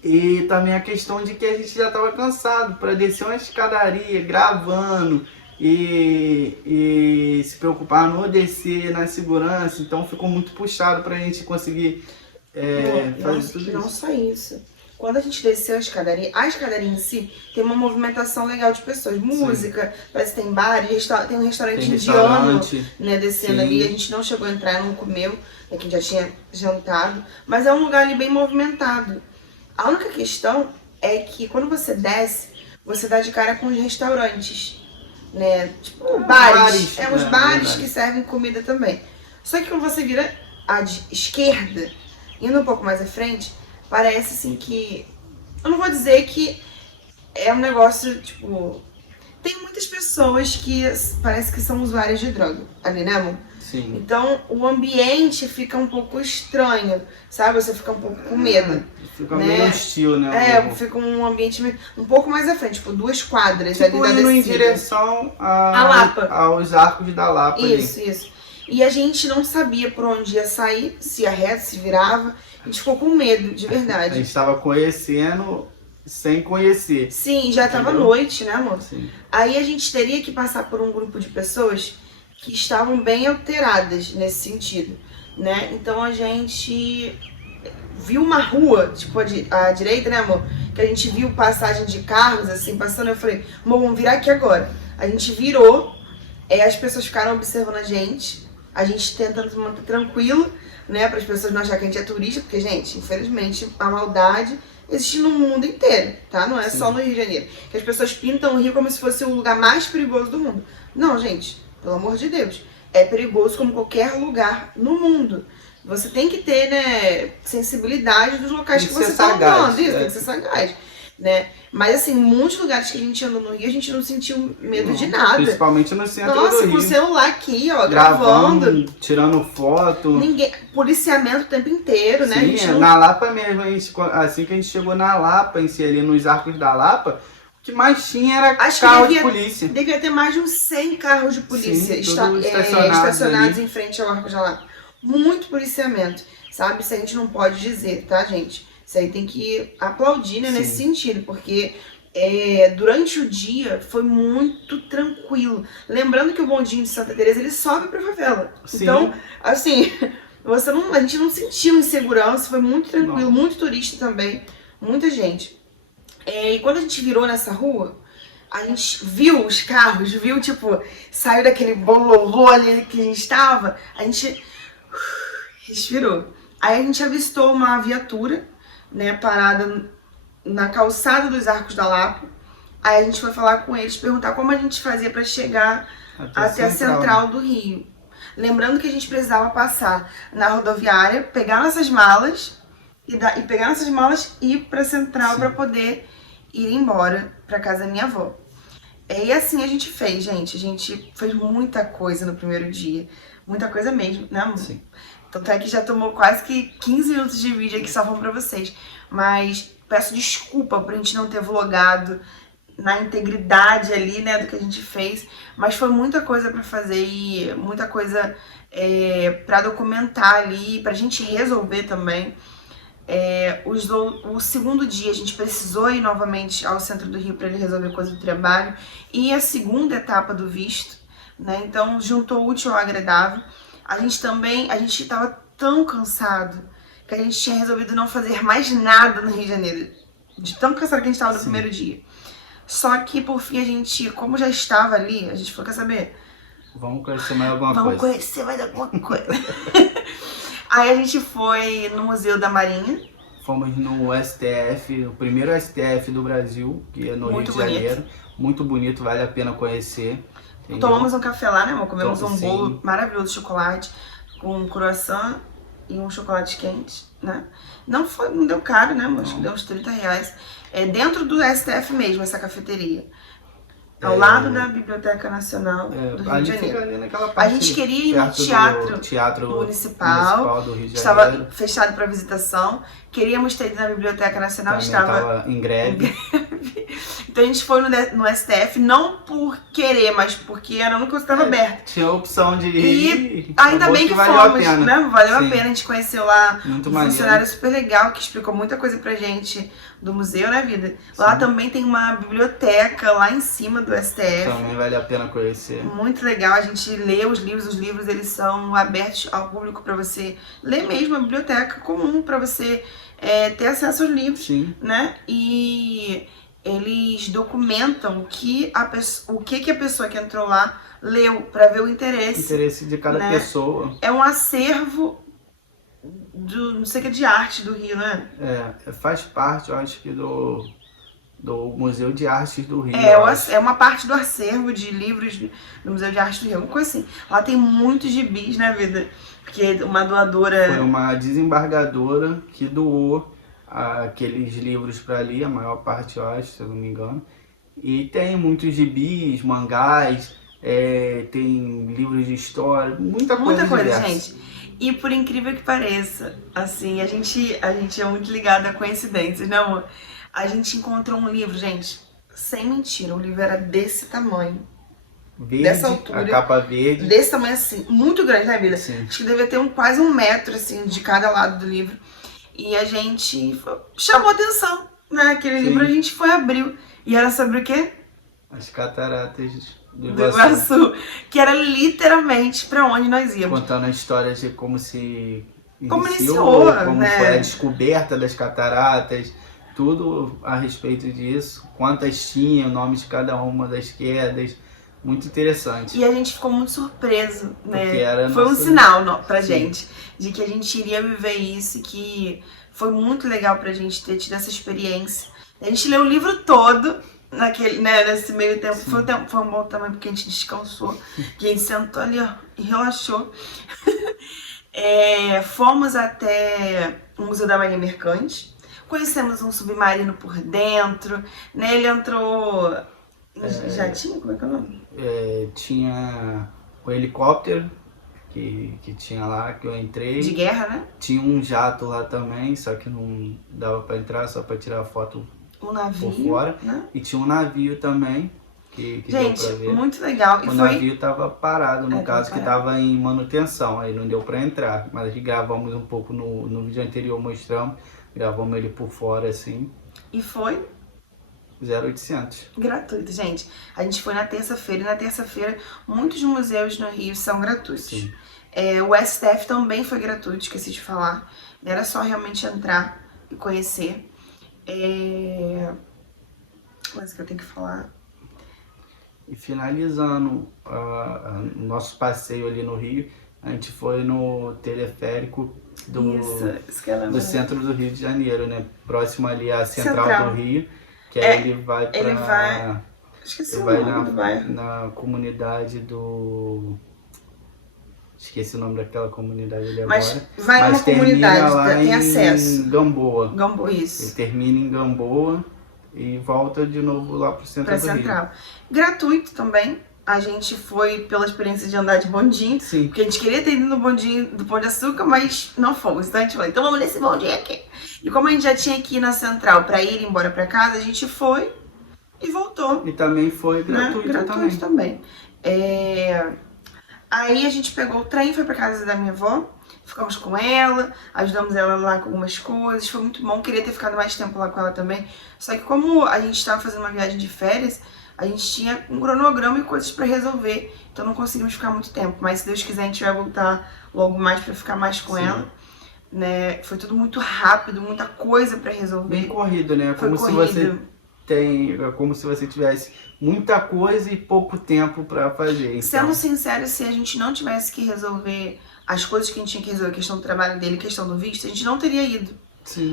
E também a questão de que a gente já tava cansado para descer uma escadaria gravando. E se preocupar no descer, na segurança, então ficou muito puxado pra gente conseguir fazer tudo isso. Não só isso. Quando a gente desceu a escadaria em si tem uma movimentação legal de pessoas, música, parece que tem bar, tem um restaurante indiano, né, descendo ali, a gente não chegou a entrar, não comeu, a gente já tinha jantado, mas é um lugar ali bem movimentado. A única questão é que quando você desce, você dá de cara com os restaurantes. Né? Tipo, bares. Os bares que servem comida também. Só que quando você vira à esquerda, indo um pouco mais à frente, parece assim que... Eu não vou dizer que é um negócio, tipo... Tem muitas pessoas que parece que são usuárias de droga ali, né, amor? Sim. Então o ambiente fica um pouco estranho, sabe? Você fica um pouco com medo. Fica meio hostil, né? Fica um ambiente um pouco mais à frente, tipo 2 quadras tipo, ali da descida. Indo em direção a Lapa. Aos arcos da Lapa. Isso. E a gente não sabia por onde ia sair, se ia reto, se virava. A gente ficou com medo, de verdade. A gente estava conhecendo sem conhecer. Sim, já estava noite, né, amor? Sim. Aí a gente teria que passar por um grupo de pessoas que estavam bem alteradas nesse sentido, né? Então a gente viu uma rua, tipo à direita, né, amor? Que a gente viu passagem de carros, assim, passando. Eu falei, amor, vamos virar aqui agora. A gente virou, as pessoas ficaram observando a gente tentando se manter tranquilo, né? Para as pessoas não acharem que a gente é turista, porque, gente, infelizmente, a maldade existe no mundo inteiro, tá? Não é só no Rio de Janeiro. Que as pessoas pintam o Rio como se fosse o lugar mais perigoso do mundo. Não, gente, pelo amor de Deus. É perigoso como qualquer lugar no mundo. Você tem que ter, né, sensibilidade dos locais que você está andando. Isso, tem que ser sagaz, né? Mas assim, muitos lugares que a gente andou no Rio, a gente não sentiu medo de nada. Principalmente no centro do Rio. Nossa, com o celular aqui, ó, gravando. Tirando foto. Policiamento o tempo inteiro, né? Sim, na Lapa mesmo, assim que a gente chegou na Lapa, em si, ali nos arcos da Lapa, o que mais tinha era carro de polícia. Devia ter mais de uns 100 carros de polícia estacionados em frente ao arco da Lapa. Muito policiamento, sabe? Isso a gente não pode dizer, tá, gente? Isso aí tem que aplaudir, né, nesse sentido, porque durante o dia foi muito tranquilo. Lembrando que o bondinho de Santa Teresa, ele sobe pra favela. Sim. Então, assim, A gente não sentiu insegurança, foi muito tranquilo, muito turista também, muita gente. E quando a gente virou nessa rua, a gente viu os carros, viu, tipo, saiu daquele bololô ali que a gente tava, a gente respirou. Aí a gente avistou uma viatura, né, parada na calçada dos Arcos da Lapa. Aí a gente foi falar com eles, perguntar como a gente fazia pra chegar até a central do Rio. Lembrando que a gente precisava passar na rodoviária, pegar nossas malas e ir pra central para poder ir embora pra casa da minha avó. E assim a gente fez, gente. A gente fez muita coisa no primeiro dia. Muita coisa mesmo, né, amor? Sim. Tanto é que já tomou quase que 15 minutos de vídeo aqui só falando pra vocês. Mas peço desculpa pra gente não ter vlogado na integridade ali, né, do que a gente fez. Mas foi muita coisa pra fazer e muita coisa pra documentar ali, pra gente resolver também. O segundo dia a gente precisou ir novamente ao centro do Rio para ele resolver coisa do trabalho e a segunda etapa do visto, né? Então juntou o útil ao agradável. A gente estava tão cansado que a gente tinha resolvido não fazer mais nada no Rio de Janeiro, de tão cansado que a gente estava no primeiro dia. Só que por fim a gente, como já estava ali, a gente falou, quer saber? Vamos conhecer mais alguma coisa. Vamos conhecer mais alguma coisa. Aí a gente foi no Museu da Marinha. Fomos no STF, o primeiro STF do Brasil, que é no Rio de Janeiro. Muito bonito, vale a pena conhecer. Entendeu? Tomamos um café lá, né, amor? Comemos um bolo maravilhoso de chocolate, com um croissant e um chocolate quente, né? Não deu caro, né, amor? Acho que deu uns R$30. Dentro do STF mesmo, essa cafeteria. Ao lado da Biblioteca Nacional do Rio de Janeiro. Ali naquela parte, a gente queria ir no Teatro Municipal do Rio de Janeiro. Estava fechado para visitação. Queríamos ter ido na Biblioteca Nacional, também estava em greve. Então a gente foi no STF, não por querer, mas porque era o único que estava aberto. Tinha a opção de ir. E ainda bem que fomos, né? Valeu a pena. A gente conheceu lá muito um maneiro. Funcionário super legal que explicou muita coisa pra gente do museu, né, vida? Lá também tem uma biblioteca lá em cima do STF. Também vale a pena conhecer. Muito legal, a gente lê os livros eles são abertos ao público para você ler mesmo, a biblioteca comum para você ter acesso aos livros, né? E eles documentam o que a pessoa que entrou lá leu, para ver o interesse de cada pessoa. É um acervo não sei o que, de arte do Rio, né? Faz parte, eu acho que do Museu de Artes do Rio. É uma parte do acervo de livros do Museu de Artes do Rio, alguma coisa assim. Lá tem muitos gibis, né, vida? Porque uma doadora... Foi uma desembargadora que doou aqueles livros para ali, a maior parte, eu acho, se eu não me engano. E tem muitos gibis, mangás, tem livros de história, muita coisa diversa. Gente. E por incrível que pareça, assim, a gente é muito ligado a coincidências, né, amor? A gente encontrou um livro, gente, sem mentira, o livro era desse tamanho. Verde, dessa altura. A capa verde. Desse tamanho, assim, muito grande, né, vida? Sim. Acho que devia ter quase 1 metro, assim, de cada lado do livro. E a gente chamou atenção, né? Aquele livro a gente foi abriu. E era sobre o quê? As cataratas do Iguaçu. Que era literalmente pra onde nós íamos. Contando a história de como se iniciou, como foi a descoberta das cataratas, tudo a respeito disso. Quantas tinha, o nome de cada uma das quedas. Muito interessante. E a gente ficou muito surpreso, né? Foi um sinal pra gente de que a gente iria viver isso, que foi muito legal pra gente ter tido essa experiência. A gente leu o livro todo nesse meio tempo. Foi um bom também porque a gente descansou. Que a gente sentou ali, ó, e relaxou. Fomos até o Museu da Marinha Mercante. Conhecemos um submarino por dentro, né? Ele entrou... Já tinha? Como é que é o nome? Tinha o helicóptero que tinha lá, que eu entrei. De guerra, né? Tinha um jato lá também, só que não dava pra entrar, só pra tirar foto um navio, por fora. Né? E tinha um navio também, que gente, deu pra ver. Muito legal. O navio tava parado, no caso, que tava em manutenção, aí não deu pra entrar. Mas gravamos um pouco no vídeo anterior, mostramos. Gravamos ele por fora, assim. E foi? 0800. Gratuito, gente. A gente foi na terça-feira e na terça-feira muitos museus no Rio são gratuitos. Sim. O STF também foi gratuito, esqueci de falar. Era só realmente entrar e conhecer. Mas que eu tenho que falar. E finalizando nosso passeio ali no Rio, a gente foi no teleférico do centro do Rio de Janeiro, né? Próximo ali à Central do Rio, que aí ele vai pra... Esqueci o nome do bairro. Na comunidade do... Esqueci o nome daquela comunidade ali agora. Mas vai numa comunidade, lá tem acesso. Em Gamboa. Gamboa, isso. Ele termina em Gamboa e volta de novo lá pro centro do Rio. Gratuito também. A gente foi pela experiência de andar de bondinho. Sim. Porque a gente queria ter ido no bondinho do Pão de Açúcar, mas não fomos. Então a gente falou, então vamos nesse bondinho aqui. E como a gente já tinha que ir na Central pra ir embora pra casa, a gente foi e voltou. E também foi gratuito, né? Gratuito também. Aí a gente pegou o trem, foi pra casa da minha avó, ficamos com ela, ajudamos ela lá com algumas coisas, foi muito bom, queria ter ficado mais tempo lá com ela também. Só que como a gente estava fazendo uma viagem de férias, a gente tinha um cronograma e coisas pra resolver, então não conseguimos ficar muito tempo. Mas se Deus quiser a gente vai voltar logo mais pra ficar mais com ela. Né? Foi tudo muito rápido, muita coisa pra resolver. Bem corrido, né? Foi corrido. Como se você tivesse muita coisa e pouco tempo pra fazer. Então. Sendo sincero, se a gente não tivesse que resolver as coisas que a gente tinha que resolver, a questão do trabalho dele, a questão do visto, a gente não teria ido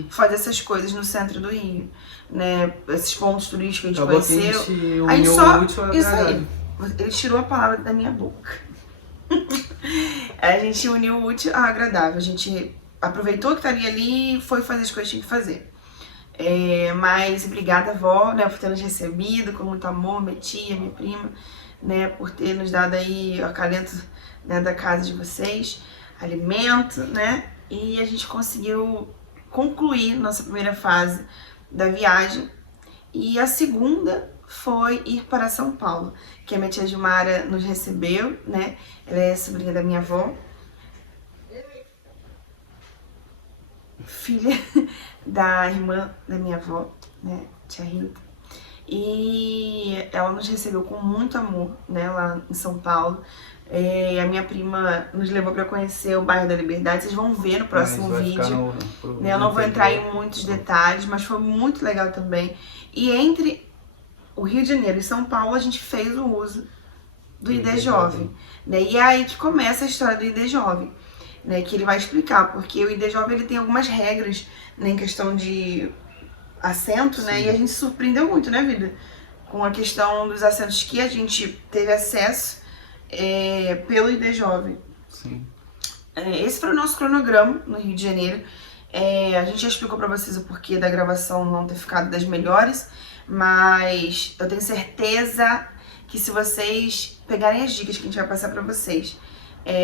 fazer essas coisas no centro do Rio, né? Esses pontos turísticos que a gente conheceu. A gente só... Isso aí. Ele tirou a palavra da minha boca. A gente uniu o útil ao agradável. A gente aproveitou que estaria ali e foi fazer as coisas que tinha que fazer. Mas obrigada, vó, né, por ter nos recebido com muito amor, minha tia, minha prima, né, por ter nos dado aí o acalento, né, da casa de vocês, alimento, né, e a gente conseguiu concluir nossa primeira fase da viagem. E a segunda foi ir para São Paulo, que a minha tia Gilmara nos recebeu, né, ela é sobrinha da minha avó, filha da irmã da minha avó, né, tia Rita, e ela nos recebeu com muito amor, né, lá em São Paulo. A minha prima nos levou para conhecer o bairro da Liberdade, vocês vão ver no próximo vídeo, né, eu não vou entrar em muitos detalhes, mas foi muito legal também. E entre o Rio de Janeiro e São Paulo a gente fez o uso do ID Jovem, né, e é aí que começa a história do ID Jovem. Né, que ele vai explicar, porque o ID Jovem ele tem algumas regras, né, em questão de assento, né, e a gente se surpreendeu muito, né, vida? Com a questão dos assentos que a gente teve acesso pelo ID Jovem. Sim. Esse foi o nosso cronograma no Rio de Janeiro. A gente já explicou pra vocês o porquê da gravação não ter ficado das melhores, mas eu tenho certeza que se vocês pegarem as dicas que a gente vai passar pra vocês,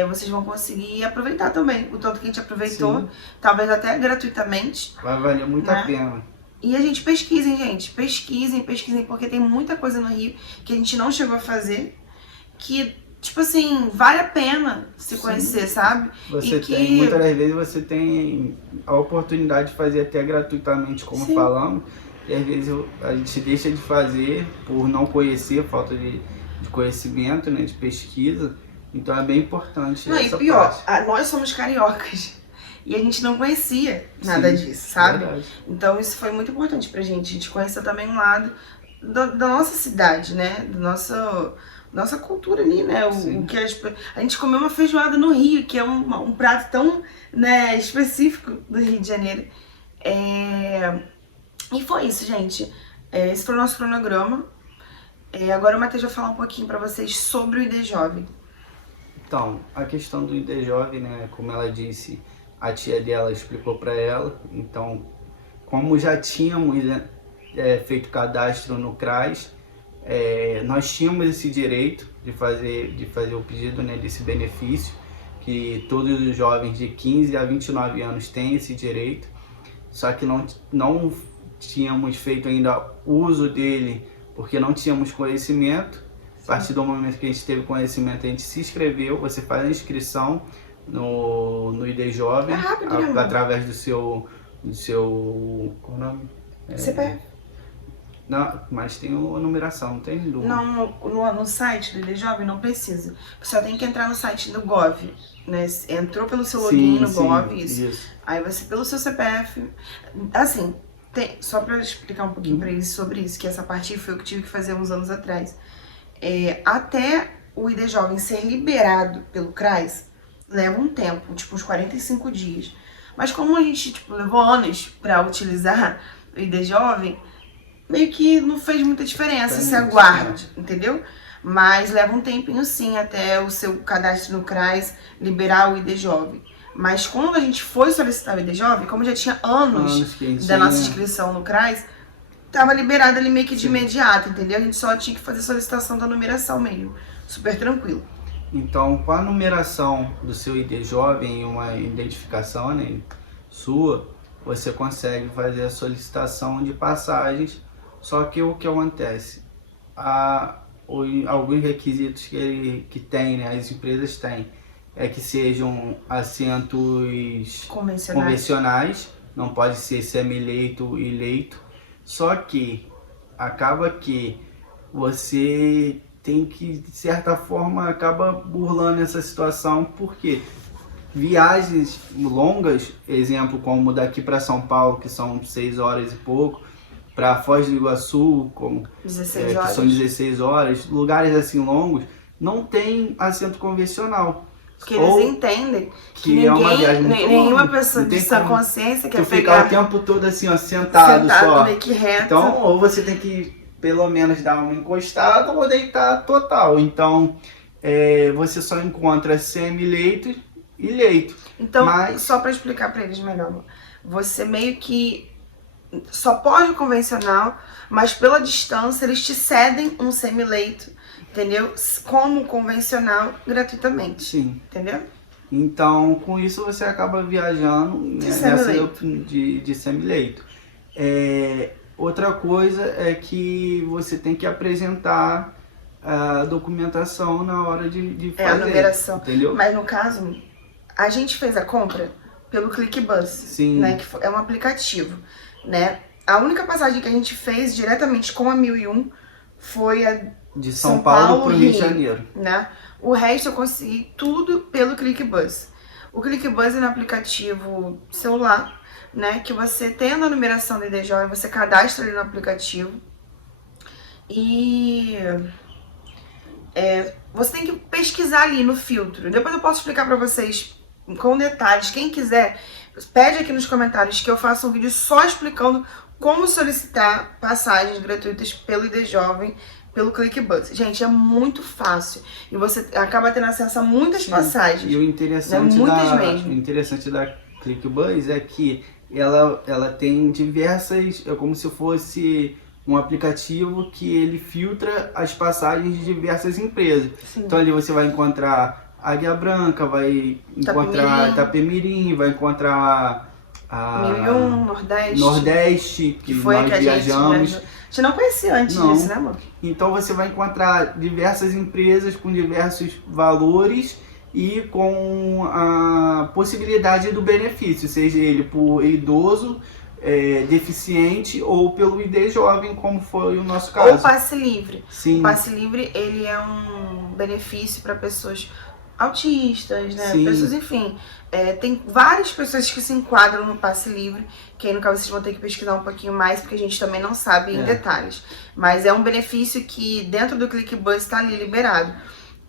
vocês vão conseguir aproveitar também o tanto que a gente aproveitou, talvez até gratuitamente. Vai valer muito a pena. E a gente pesquisem, gente, pesquisem, porque tem muita coisa no Rio que a gente não chegou a fazer, que, tipo assim, vale a pena se conhecer, sabe? Muitas das vezes você tem a oportunidade de fazer até gratuitamente, como falamos, e às vezes a gente deixa de fazer por não conhecer, falta de conhecimento, né, de pesquisa. Então é bem importante essa e pior, parte. nós somos cariocas e a gente não conhecia nada disso, sabe? Verdade. Então isso foi muito importante pra gente. A gente conhecer também um lado da nossa cidade, né? Da nossa cultura ali, né? O que a gente comeu uma feijoada no Rio, que é um prato tão, né, específico do Rio de Janeiro. E foi isso, gente. Esse foi o nosso cronograma. Agora o Matheus vai falar um pouquinho pra vocês sobre o ID Jovem. Então, a questão do ID Jovem, né, como ela disse, a tia dela explicou para ela. Então, como já tínhamos feito cadastro no CRAS, nós tínhamos esse direito de fazer o pedido, né, desse benefício, que todos os jovens de 15 a 29 anos têm esse direito, só que não tínhamos feito ainda uso dele porque não tínhamos conhecimento. A partir do momento que a gente teve conhecimento, a gente se inscreveu, você faz a inscrição no ID Jovem, através do seu qual o nome? CPF. Não, mas tem a numeração, não tem dúvida. Não, no site do ID Jovem não precisa. Você só tem que entrar no site do Gov, né? Entrou pelo seu login no Gov, isso. Aí você, pelo seu CPF, assim, só pra explicar um pouquinho pra eles sobre isso, que essa parte foi o que eu tive que fazer uns anos atrás. Até o ID Jovem ser liberado pelo CRAS, leva um tempo, tipo uns 45 dias. Mas como a gente, tipo, levou anos pra utilizar o ID Jovem, meio que não fez muita diferença, se aguarde, entendeu? Mas leva um tempinho sim até o seu cadastro no CRAS liberar o ID Jovem. Mas quando a gente foi solicitar o ID Jovem, como já tinha anos da nossa inscrição no CRAS, tava liberado ali meio que de imediato, entendeu? A gente só tinha que fazer solicitação da numeração mesmo, super tranquilo. Então, com a numeração do seu ID Jovem e uma identificação, né, sua, você consegue fazer a solicitação de passagens. Só que o que acontece? Alguns requisitos que tem, né, as empresas têm, é que sejam assentos convencionais, não pode ser semi-leito e leito. Só que acaba que você tem que, de certa forma, acaba burlando essa situação, porque viagens longas, exemplo como daqui para São Paulo, que são 6 horas e pouco, para Foz do Iguaçu, que são 16 horas, lugares assim longos, não tem assento convencional. Porque eles entendem que ninguém, é uma viagem muito nenhuma longa. pessoa de sã consciência quer ficar o tempo todo assim, ó, sentado só. Meio que reto. Então, ou você tem que pelo menos dar uma encostada ou deitar total. Então, você só encontra semi-leito e leito. Então, só para explicar para eles melhor, você meio que só pode o convencional, mas pela distância eles te cedem um semi-leito, entendeu? Como convencional, gratuitamente. Sim. Entendeu? Então, com isso você acaba viajando de semi-leito. Outra coisa é que você tem que apresentar a documentação na hora de fazer. A numeração. Entendeu? Mas no caso, a gente fez a compra pelo ClickBus. Sim. Né, que é um aplicativo. Né? A única passagem que a gente fez diretamente com a 1001 foi a de São Paulo para o Rio de Janeiro. Né? O resto eu consegui tudo pelo ClickBus. O ClickBus é um aplicativo celular, né? Que você tendo a numeração do ID Jovem, você cadastra ali no aplicativo. E você tem que pesquisar ali no filtro. Depois eu posso explicar para vocês com detalhes. Quem quiser, pede aqui nos comentários que eu faça um vídeo só explicando como solicitar passagens gratuitas pelo ID Jovem, pelo ClickBus. Gente, é muito fácil. E você acaba tendo acesso a muitas passagens. E o interessante, o interessante da ClickBus é que ela tem diversas... É como se fosse um aplicativo que ele filtra as passagens de diversas empresas. Sim. Então ali você vai encontrar Águia Branca, vai encontrar Itapemirim, vai encontrar a 1001, Nordeste, que foi nós viajamos. A gente não conhecia antes disso, né, amor? Então você vai encontrar diversas empresas com diversos valores e com a possibilidade do benefício, seja ele por idoso, deficiente ou pelo ID Jovem, como foi o nosso caso. Ou passe livre. Sim. O passe livre, ele é um benefício para pessoas autistas, né? Sim. Pessoas, enfim. Tem várias pessoas que se enquadram no passe livre, que aí no caso vocês vão ter que pesquisar um pouquinho mais, porque a gente também não sabe em detalhes. Mas é um benefício que dentro do ClickBus está ali liberado.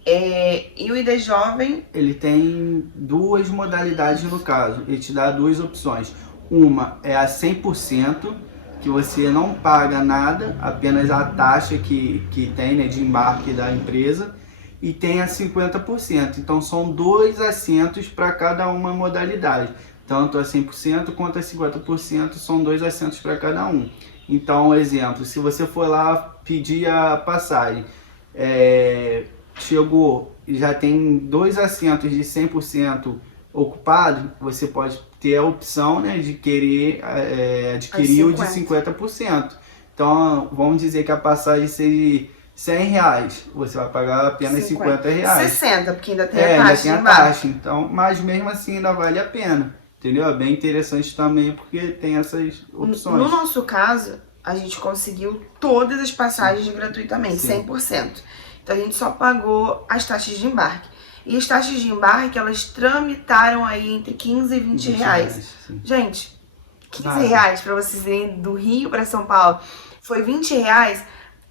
E o ID Jovem... Ele tem duas modalidades no caso, ele te dá duas opções. Uma é a 100%, que você não paga nada, apenas a taxa que tem, né, de embarque da empresa, e tem a 50%. Então são 2 assentos para cada uma modalidade. Tanto a 100% quanto a 50% são 2 assentos para cada um. Então, exemplo, se você for lá pedir a passagem, chegou e já tem 2 assentos de 100% ocupado, você pode ter a opção, né, de querer adquirir o de 50%. Então, vamos dizer que a passagem seja R$100, você vai pagar apenas R$50. 60, porque ainda tem a taxa. Ainda tem a taxa, então, mas mesmo assim ainda vale a pena, entendeu? É bem interessante também porque tem essas opções. No nosso caso, a gente conseguiu todas as passagens gratuitamente, Sim. 100%. Então a gente só pagou as taxas de embarque. E as taxas de embarque, elas tramitaram aí entre 15 e 20 reais. Sim. Gente, 15 Nada. reais pra vocês irem do Rio pra São Paulo. Foi 20 reais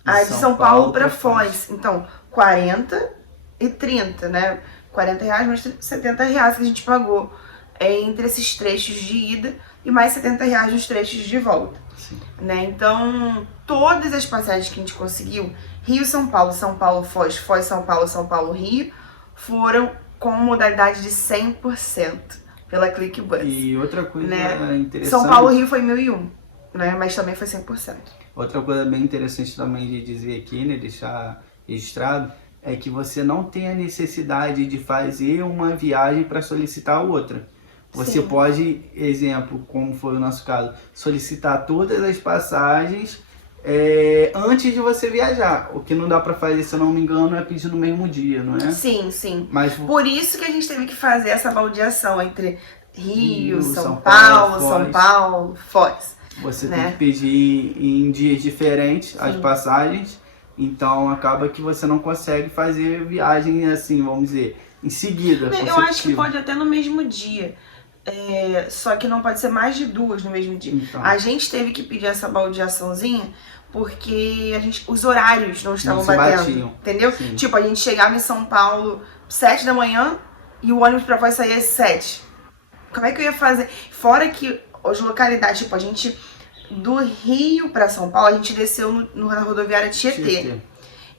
a de São São Paulo Paulo pra pra Foz. Então, 40 e 30, né? 40 reais mais 70 reais que a gente pagou entre esses trechos de ida e mais 70 reais nos trechos de volta. Sim. Né? Então, todas as passagens que a gente conseguiu, Rio-São Paulo, São Paulo-Foz, Foz-São Paulo, São Paulo-Rio, foram com modalidade de 100% pela ClickBus. E outra coisa né? interessante... São Paulo-Rio foi 1.001, né? Mas também foi 100%. Outra coisa bem interessante também de dizer aqui, né, deixar registrado, é que você não tem a necessidade de fazer uma viagem para solicitar outra. Você Sim. pode, exemplo, como foi o nosso caso, solicitar todas as passagens antes de você viajar. O que não dá para fazer, se eu não me engano, é pedir no mesmo dia, não é? Sim, sim. Mas por isso que a gente teve que fazer essa baldeação entre Rio, São Foz. Paulo, Foz. Você né? tem que pedir em dias diferentes as passagens, então acaba que você não consegue fazer viagem assim, vamos dizer, em seguida. Eu acho que pode até no mesmo dia. Só que não pode ser mais de 2 no mesmo dia. Então. A gente teve que pedir essa baldeaçãozinha porque os horários não estavam batendo. Entendeu? Sim. Tipo, a gente chegava em São Paulo 7 da manhã e o ônibus pra Foz saía às 7. Como é que eu ia fazer? Fora que as localidades, tipo, a gente do Rio pra São Paulo, a gente desceu na rodoviária Tietê.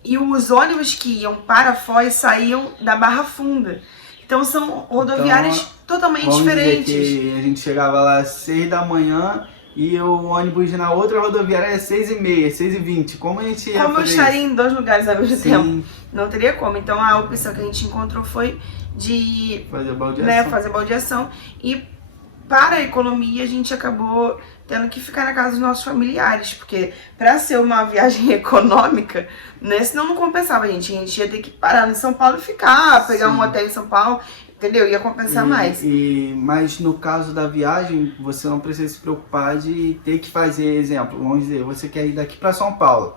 E os ônibus que iam para Foz saíam da Barra Funda. Então são rodoviárias totalmente diferentes. Dizer que a gente chegava lá às 6 da manhã e o ônibus na outra rodoviária é 6h30, 6h20. Como a gente ia Como eu estaria em 2 lugares ao mesmo tempo? Não teria como. Então a opção que a gente encontrou foi de fazer baldeação. E para a economia a gente acabou tendo que ficar na casa dos nossos familiares, porque para ser uma viagem econômica, né, senão não compensava a gente ia ter que parar em São Paulo e ficar, pegar um hotel em São Paulo, entendeu? Ia compensar mais. Mas no caso da viagem, você não precisa se preocupar de ter que fazer, exemplo, vamos dizer, você quer ir daqui para São Paulo,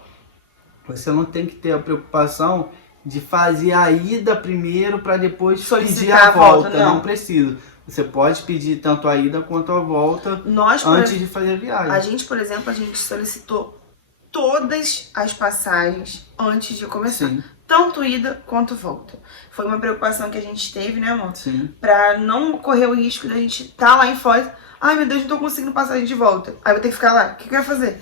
você não tem que ter a preocupação de fazer a ida primeiro para depois solicitar pedir a volta, não precisa. Você pode pedir tanto a ida quanto a volta antes de fazer a viagem. A gente, por exemplo, a gente solicitou todas as passagens antes de começar. Sim. Tanto ida quanto volta. Foi uma preocupação que a gente teve, né, amor? Sim. Pra não correr o risco da gente estar lá em Foz. Ai, meu Deus, não tô conseguindo passagem de volta. Aí eu vou ter que ficar lá. O que eu ia fazer?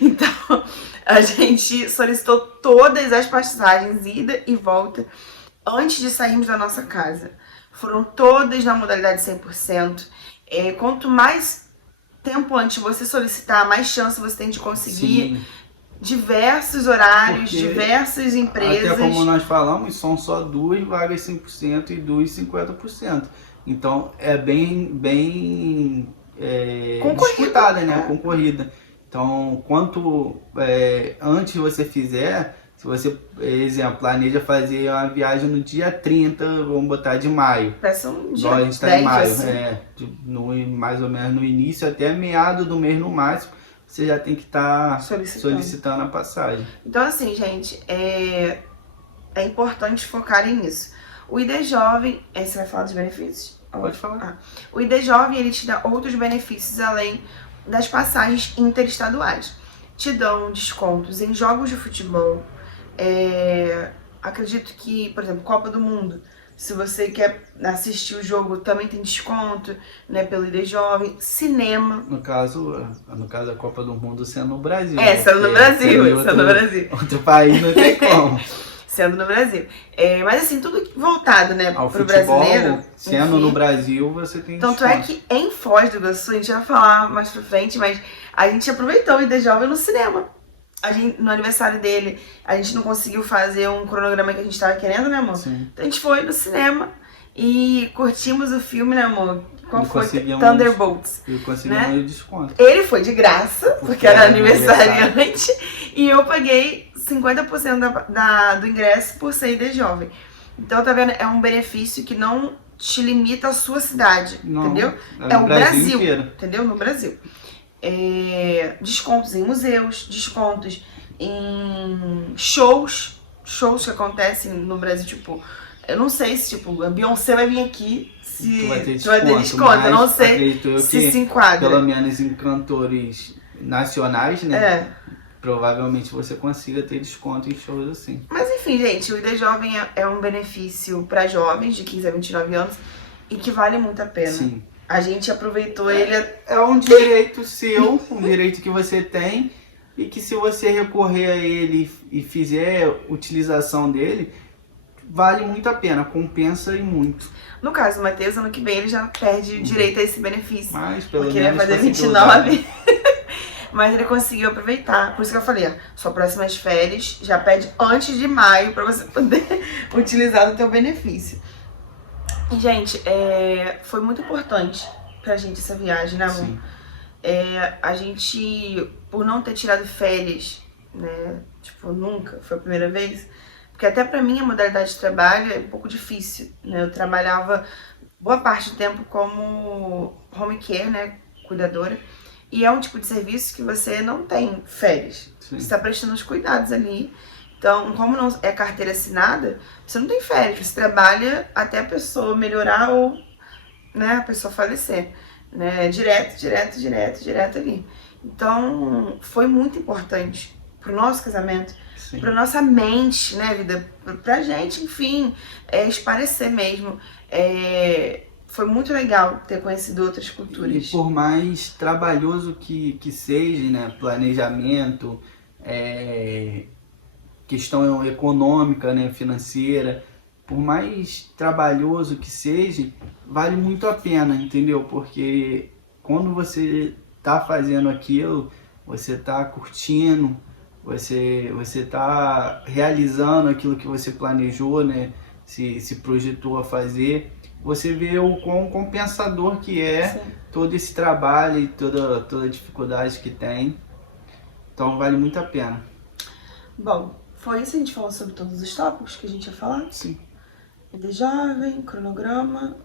Então, a gente solicitou todas as passagens, ida e volta, antes de sairmos da nossa casa. Foram todas na modalidade 100%. Quanto mais tempo antes você solicitar, mais chance você tem de conseguir. Sim. Diversos horários, diversas empresas. Até como nós falamos, são só 2 vagas 100% e 2 50%. Então é bem disputada, né? Concorrida. Então, quanto antes você fizer, se você, exemplo, planeja fazer uma viagem no dia 30, vamos botar de maio. Parece um dia a gente está em maio, assim. Mais ou menos no início, até meado do mês no máximo, você já tem que estar solicitando a passagem. Então assim, gente, é importante focarem nisso. O ID Jovem, você vai falar dos benefícios? Pode falar. O ID Jovem, ele te dá outros benefícios além das passagens interestaduais. Te dão descontos em jogos de futebol. Acredito que, por exemplo, Copa do Mundo, se você quer assistir o jogo, também tem desconto, né, pelo ID Jovem. Cinema. No caso a Copa do Mundo sendo no Brasil. Sendo no Brasil, sendo no Brasil. Outro país não tem como. Sendo no Brasil. Mas assim, tudo voltado, né, ao pro futebol, brasileiro. Sendo no Brasil, você tem Tanto desconto. É que em Foz do Iguaçu, a gente vai falar mais pra frente, mas a gente aproveitou o ID Jovem no cinema. No aniversário dele, a gente não conseguiu fazer um cronograma que a gente tava querendo, né, amor? Sim. Então a gente foi no cinema e curtimos o filme, né, amor? Qual foi? Thunderbolts. E conseguimos o desconto. Ele foi de graça, porque era aniversariante, e eu paguei 50% do ingresso por ser ID Jovem. Então, tá vendo? É um benefício que não te limita à sua cidade, entendeu? É o Brasil inteiro. Entendeu? No Brasil. descontos em museus, descontos em shows que acontecem no Brasil, tipo, eu não sei se, tipo, a Beyoncé vai vir aqui, se tu vai ter desconto, eu não sei se enquadra. Pelo menos em cantores nacionais, né? Provavelmente você consiga ter desconto em shows assim. Mas enfim, gente, o ID Jovem é um benefício para jovens de 15 a 29 anos e que vale muito a pena. Sim. A gente aproveitou ele. É um direito seu, um direito que você tem, e que se você recorrer a ele e fizer utilização dele, vale muito a pena, compensa e muito. No caso do Matheus, ano que vem ele já perde direito a esse benefício. Mas pelo porque ele vai fazer 29. Mas ele conseguiu aproveitar. Por isso que eu falei, ó, sua próxima férias já pede antes de maio pra você poder utilizar do teu benefício. E, gente, foi muito importante pra gente essa viagem, né, amor? Sim. A gente, por não ter tirado férias, né, tipo, nunca, foi a primeira vez, porque até pra mim a modalidade de trabalho é um pouco difícil, né? Eu trabalhava boa parte do tempo como home care, né, cuidadora, e é um tipo de serviço que você não tem férias. Sim. Você tá prestando os cuidados ali. Então, como não é carteira assinada, você não tem férias, você trabalha até a pessoa melhorar ou, né, a pessoa falecer, né, direto ali. Então, foi muito importante pro nosso casamento, Sim. pra nossa mente, né, vida, pra gente, enfim, esparecer mesmo. Foi muito legal ter conhecido outras culturas. E por mais trabalhoso que seja, né, planejamento, questão econômica, né, financeira, por mais trabalhoso que seja, vale muito a pena, entendeu? Porque quando você tá fazendo aquilo, você tá curtindo, você tá realizando aquilo que você planejou, né, se projetou a fazer, você vê o quão compensador que é. Sim. Todo esse trabalho e toda a dificuldade que tem. Então vale muito a pena. Bom, foi isso, a gente falou sobre todos os tópicos que a gente ia falar? Sim. ID Jovem, cronograma.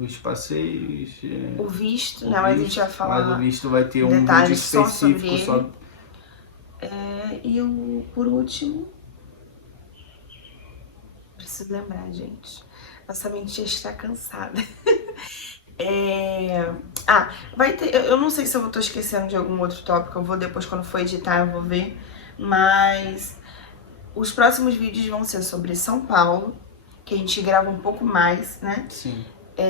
Os passeios. O visto, né? Mas a gente vai falar. Mas o visto vai ter um vídeo específico sobre e por último. Preciso lembrar, gente. Nossa mente já está cansada. Vai ter. Eu não sei se eu tô esquecendo de algum outro tópico. Eu vou depois, quando for editar, eu vou ver. Mas os próximos vídeos vão ser sobre São Paulo, que a gente grava um pouco mais, né? Sim.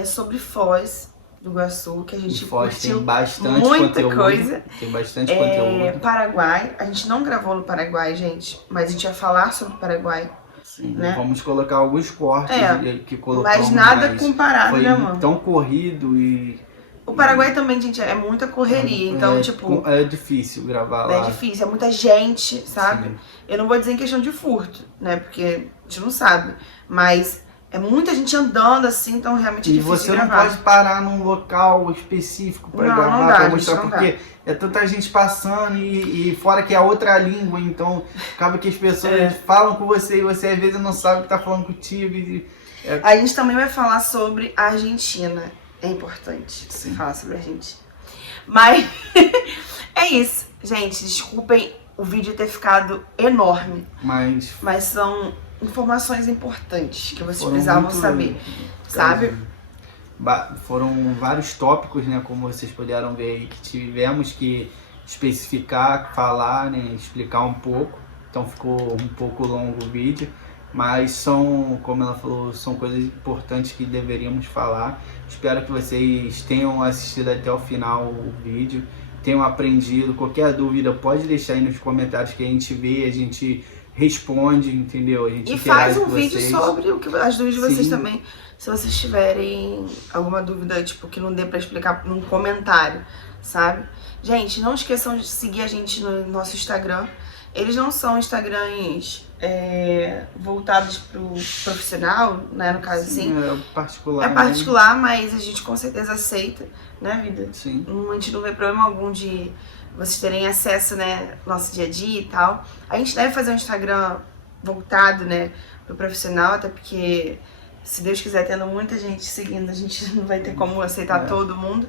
Sobre Foz do Iguaçu, que a gente curtiu tem bastante muita conteúdo, coisa. Tem bastante conteúdo. Paraguai, a gente não gravou no Paraguai, gente, mas a gente vai falar sobre o Paraguai. Sim, né? Vamos colocar alguns cortes que colocamos. Mas nada comparado, foi né, mano? Tão corrido e... O Paraguai também, gente, é muita correria, então, tipo... É difícil gravar lá. É difícil, é muita gente, sabe? Sim. Eu não vou dizer em questão de furto, né? Porque a gente não sabe, mas é muita gente andando assim, então realmente é difícil de gravar. E você não pode parar num local específico pra gravar, não dá, pra mostrar, gente, porque é tanta gente passando e fora que é outra língua, então acaba que as pessoas falam com você e você às vezes não sabe o que tá falando contigo. A gente também vai falar sobre a Argentina. É importante falar sobre a Argentina. Mas é isso, gente. Desculpem o vídeo ter ficado enorme. Mas são informações importantes que vocês precisavam saber, sabe? Foram vários tópicos, né? Como vocês puderam ver aí, que tivemos que especificar, falar, né? Explicar um pouco. Então ficou um pouco longo o vídeo. Mas são, como ela falou, são coisas importantes que deveríamos falar. Espero que vocês tenham assistido até o final o vídeo, tenham aprendido. Qualquer dúvida pode deixar aí nos comentários que a gente vê, a gente responde, entendeu? A gente faz um vídeo sobre as dúvidas de vocês também. Se vocês tiverem alguma dúvida, tipo, que não dê pra explicar num comentário, sabe? Gente, não esqueçam de seguir a gente no nosso Instagram. Eles não são Instagrams voltados pro profissional, né, no caso assim. É particular. É particular, mas a gente com certeza aceita, né, vida? Sim. A gente não vê problema algum de vocês terem acesso, né, ao nosso dia a dia e tal. A gente deve fazer um Instagram voltado, né, pro profissional, até porque, se Deus quiser, tendo muita gente seguindo, a gente não vai ter como aceitar todo mundo.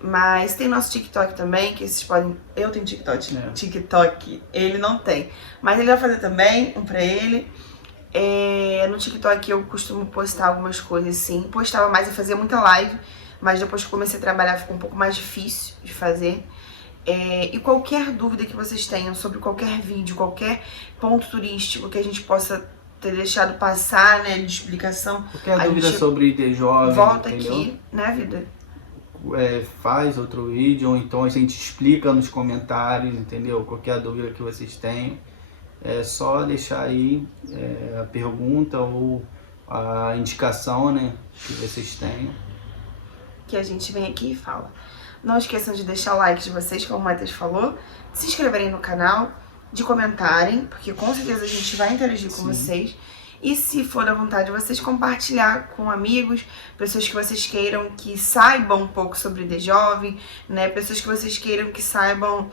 Mas tem nosso TikTok também, que vocês podem... Eu tenho TikTok, ele não tem. Mas ele vai fazer também, um pra ele. No TikTok eu costumo postar algumas coisas assim. Postava mais, eu fazia muita live. Mas depois que comecei a trabalhar ficou um pouco mais difícil de fazer. E qualquer dúvida que vocês tenham sobre qualquer vídeo, qualquer ponto turístico que a gente possa ter deixado passar, né, de explicação. Qualquer dúvida sobre ID Jovem, volta entendeu? aqui, né, vida? Faz outro vídeo, ou então a gente explica nos comentários, entendeu? Qualquer dúvida que vocês tenham, é só deixar aí a pergunta ou a indicação, né, que vocês tenham. Que a gente vem aqui e fala. Não esqueçam de deixar o like de vocês, como o Matheus falou, de se inscreverem no canal, de comentarem, porque com certeza a gente vai interagir com vocês. E se for da vontade de vocês, compartilhar com amigos, pessoas que vocês queiram que saibam um pouco sobre ID Jovem, né? Pessoas que vocês queiram que saibam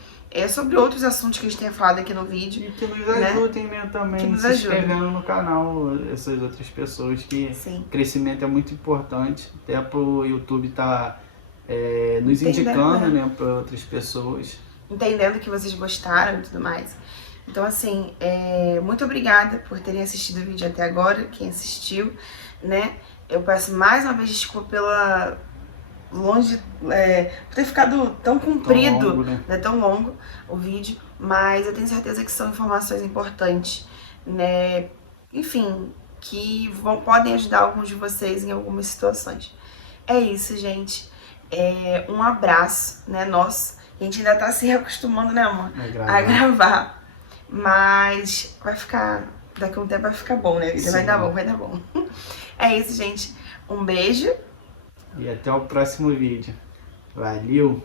sobre outros assuntos que a gente tenha falado aqui no vídeo. E que nos ajudem, né, também, se inscrevendo no canal, essas outras pessoas, que crescimento é muito importante, até pro YouTube tá nos indicando, né, para outras pessoas. Entendendo que vocês gostaram e tudo mais. Então, assim, muito obrigada por terem assistido o vídeo até agora, quem assistiu, né? Eu peço mais uma vez desculpa pela por ter ficado tão comprido, tão longo, né? Tão longo o vídeo, mas eu tenho certeza que são informações importantes, né? Enfim, que podem ajudar alguns de vocês em algumas situações. É isso, gente. Um abraço, né, nosso. A gente ainda tá se reacostumando, né, amor? A gravar. Mas vai ficar, daqui a um tempo vai ficar bom, né? Vai dar bom, vai dar bom. É isso, gente. Um beijo. E até o próximo vídeo. Valeu!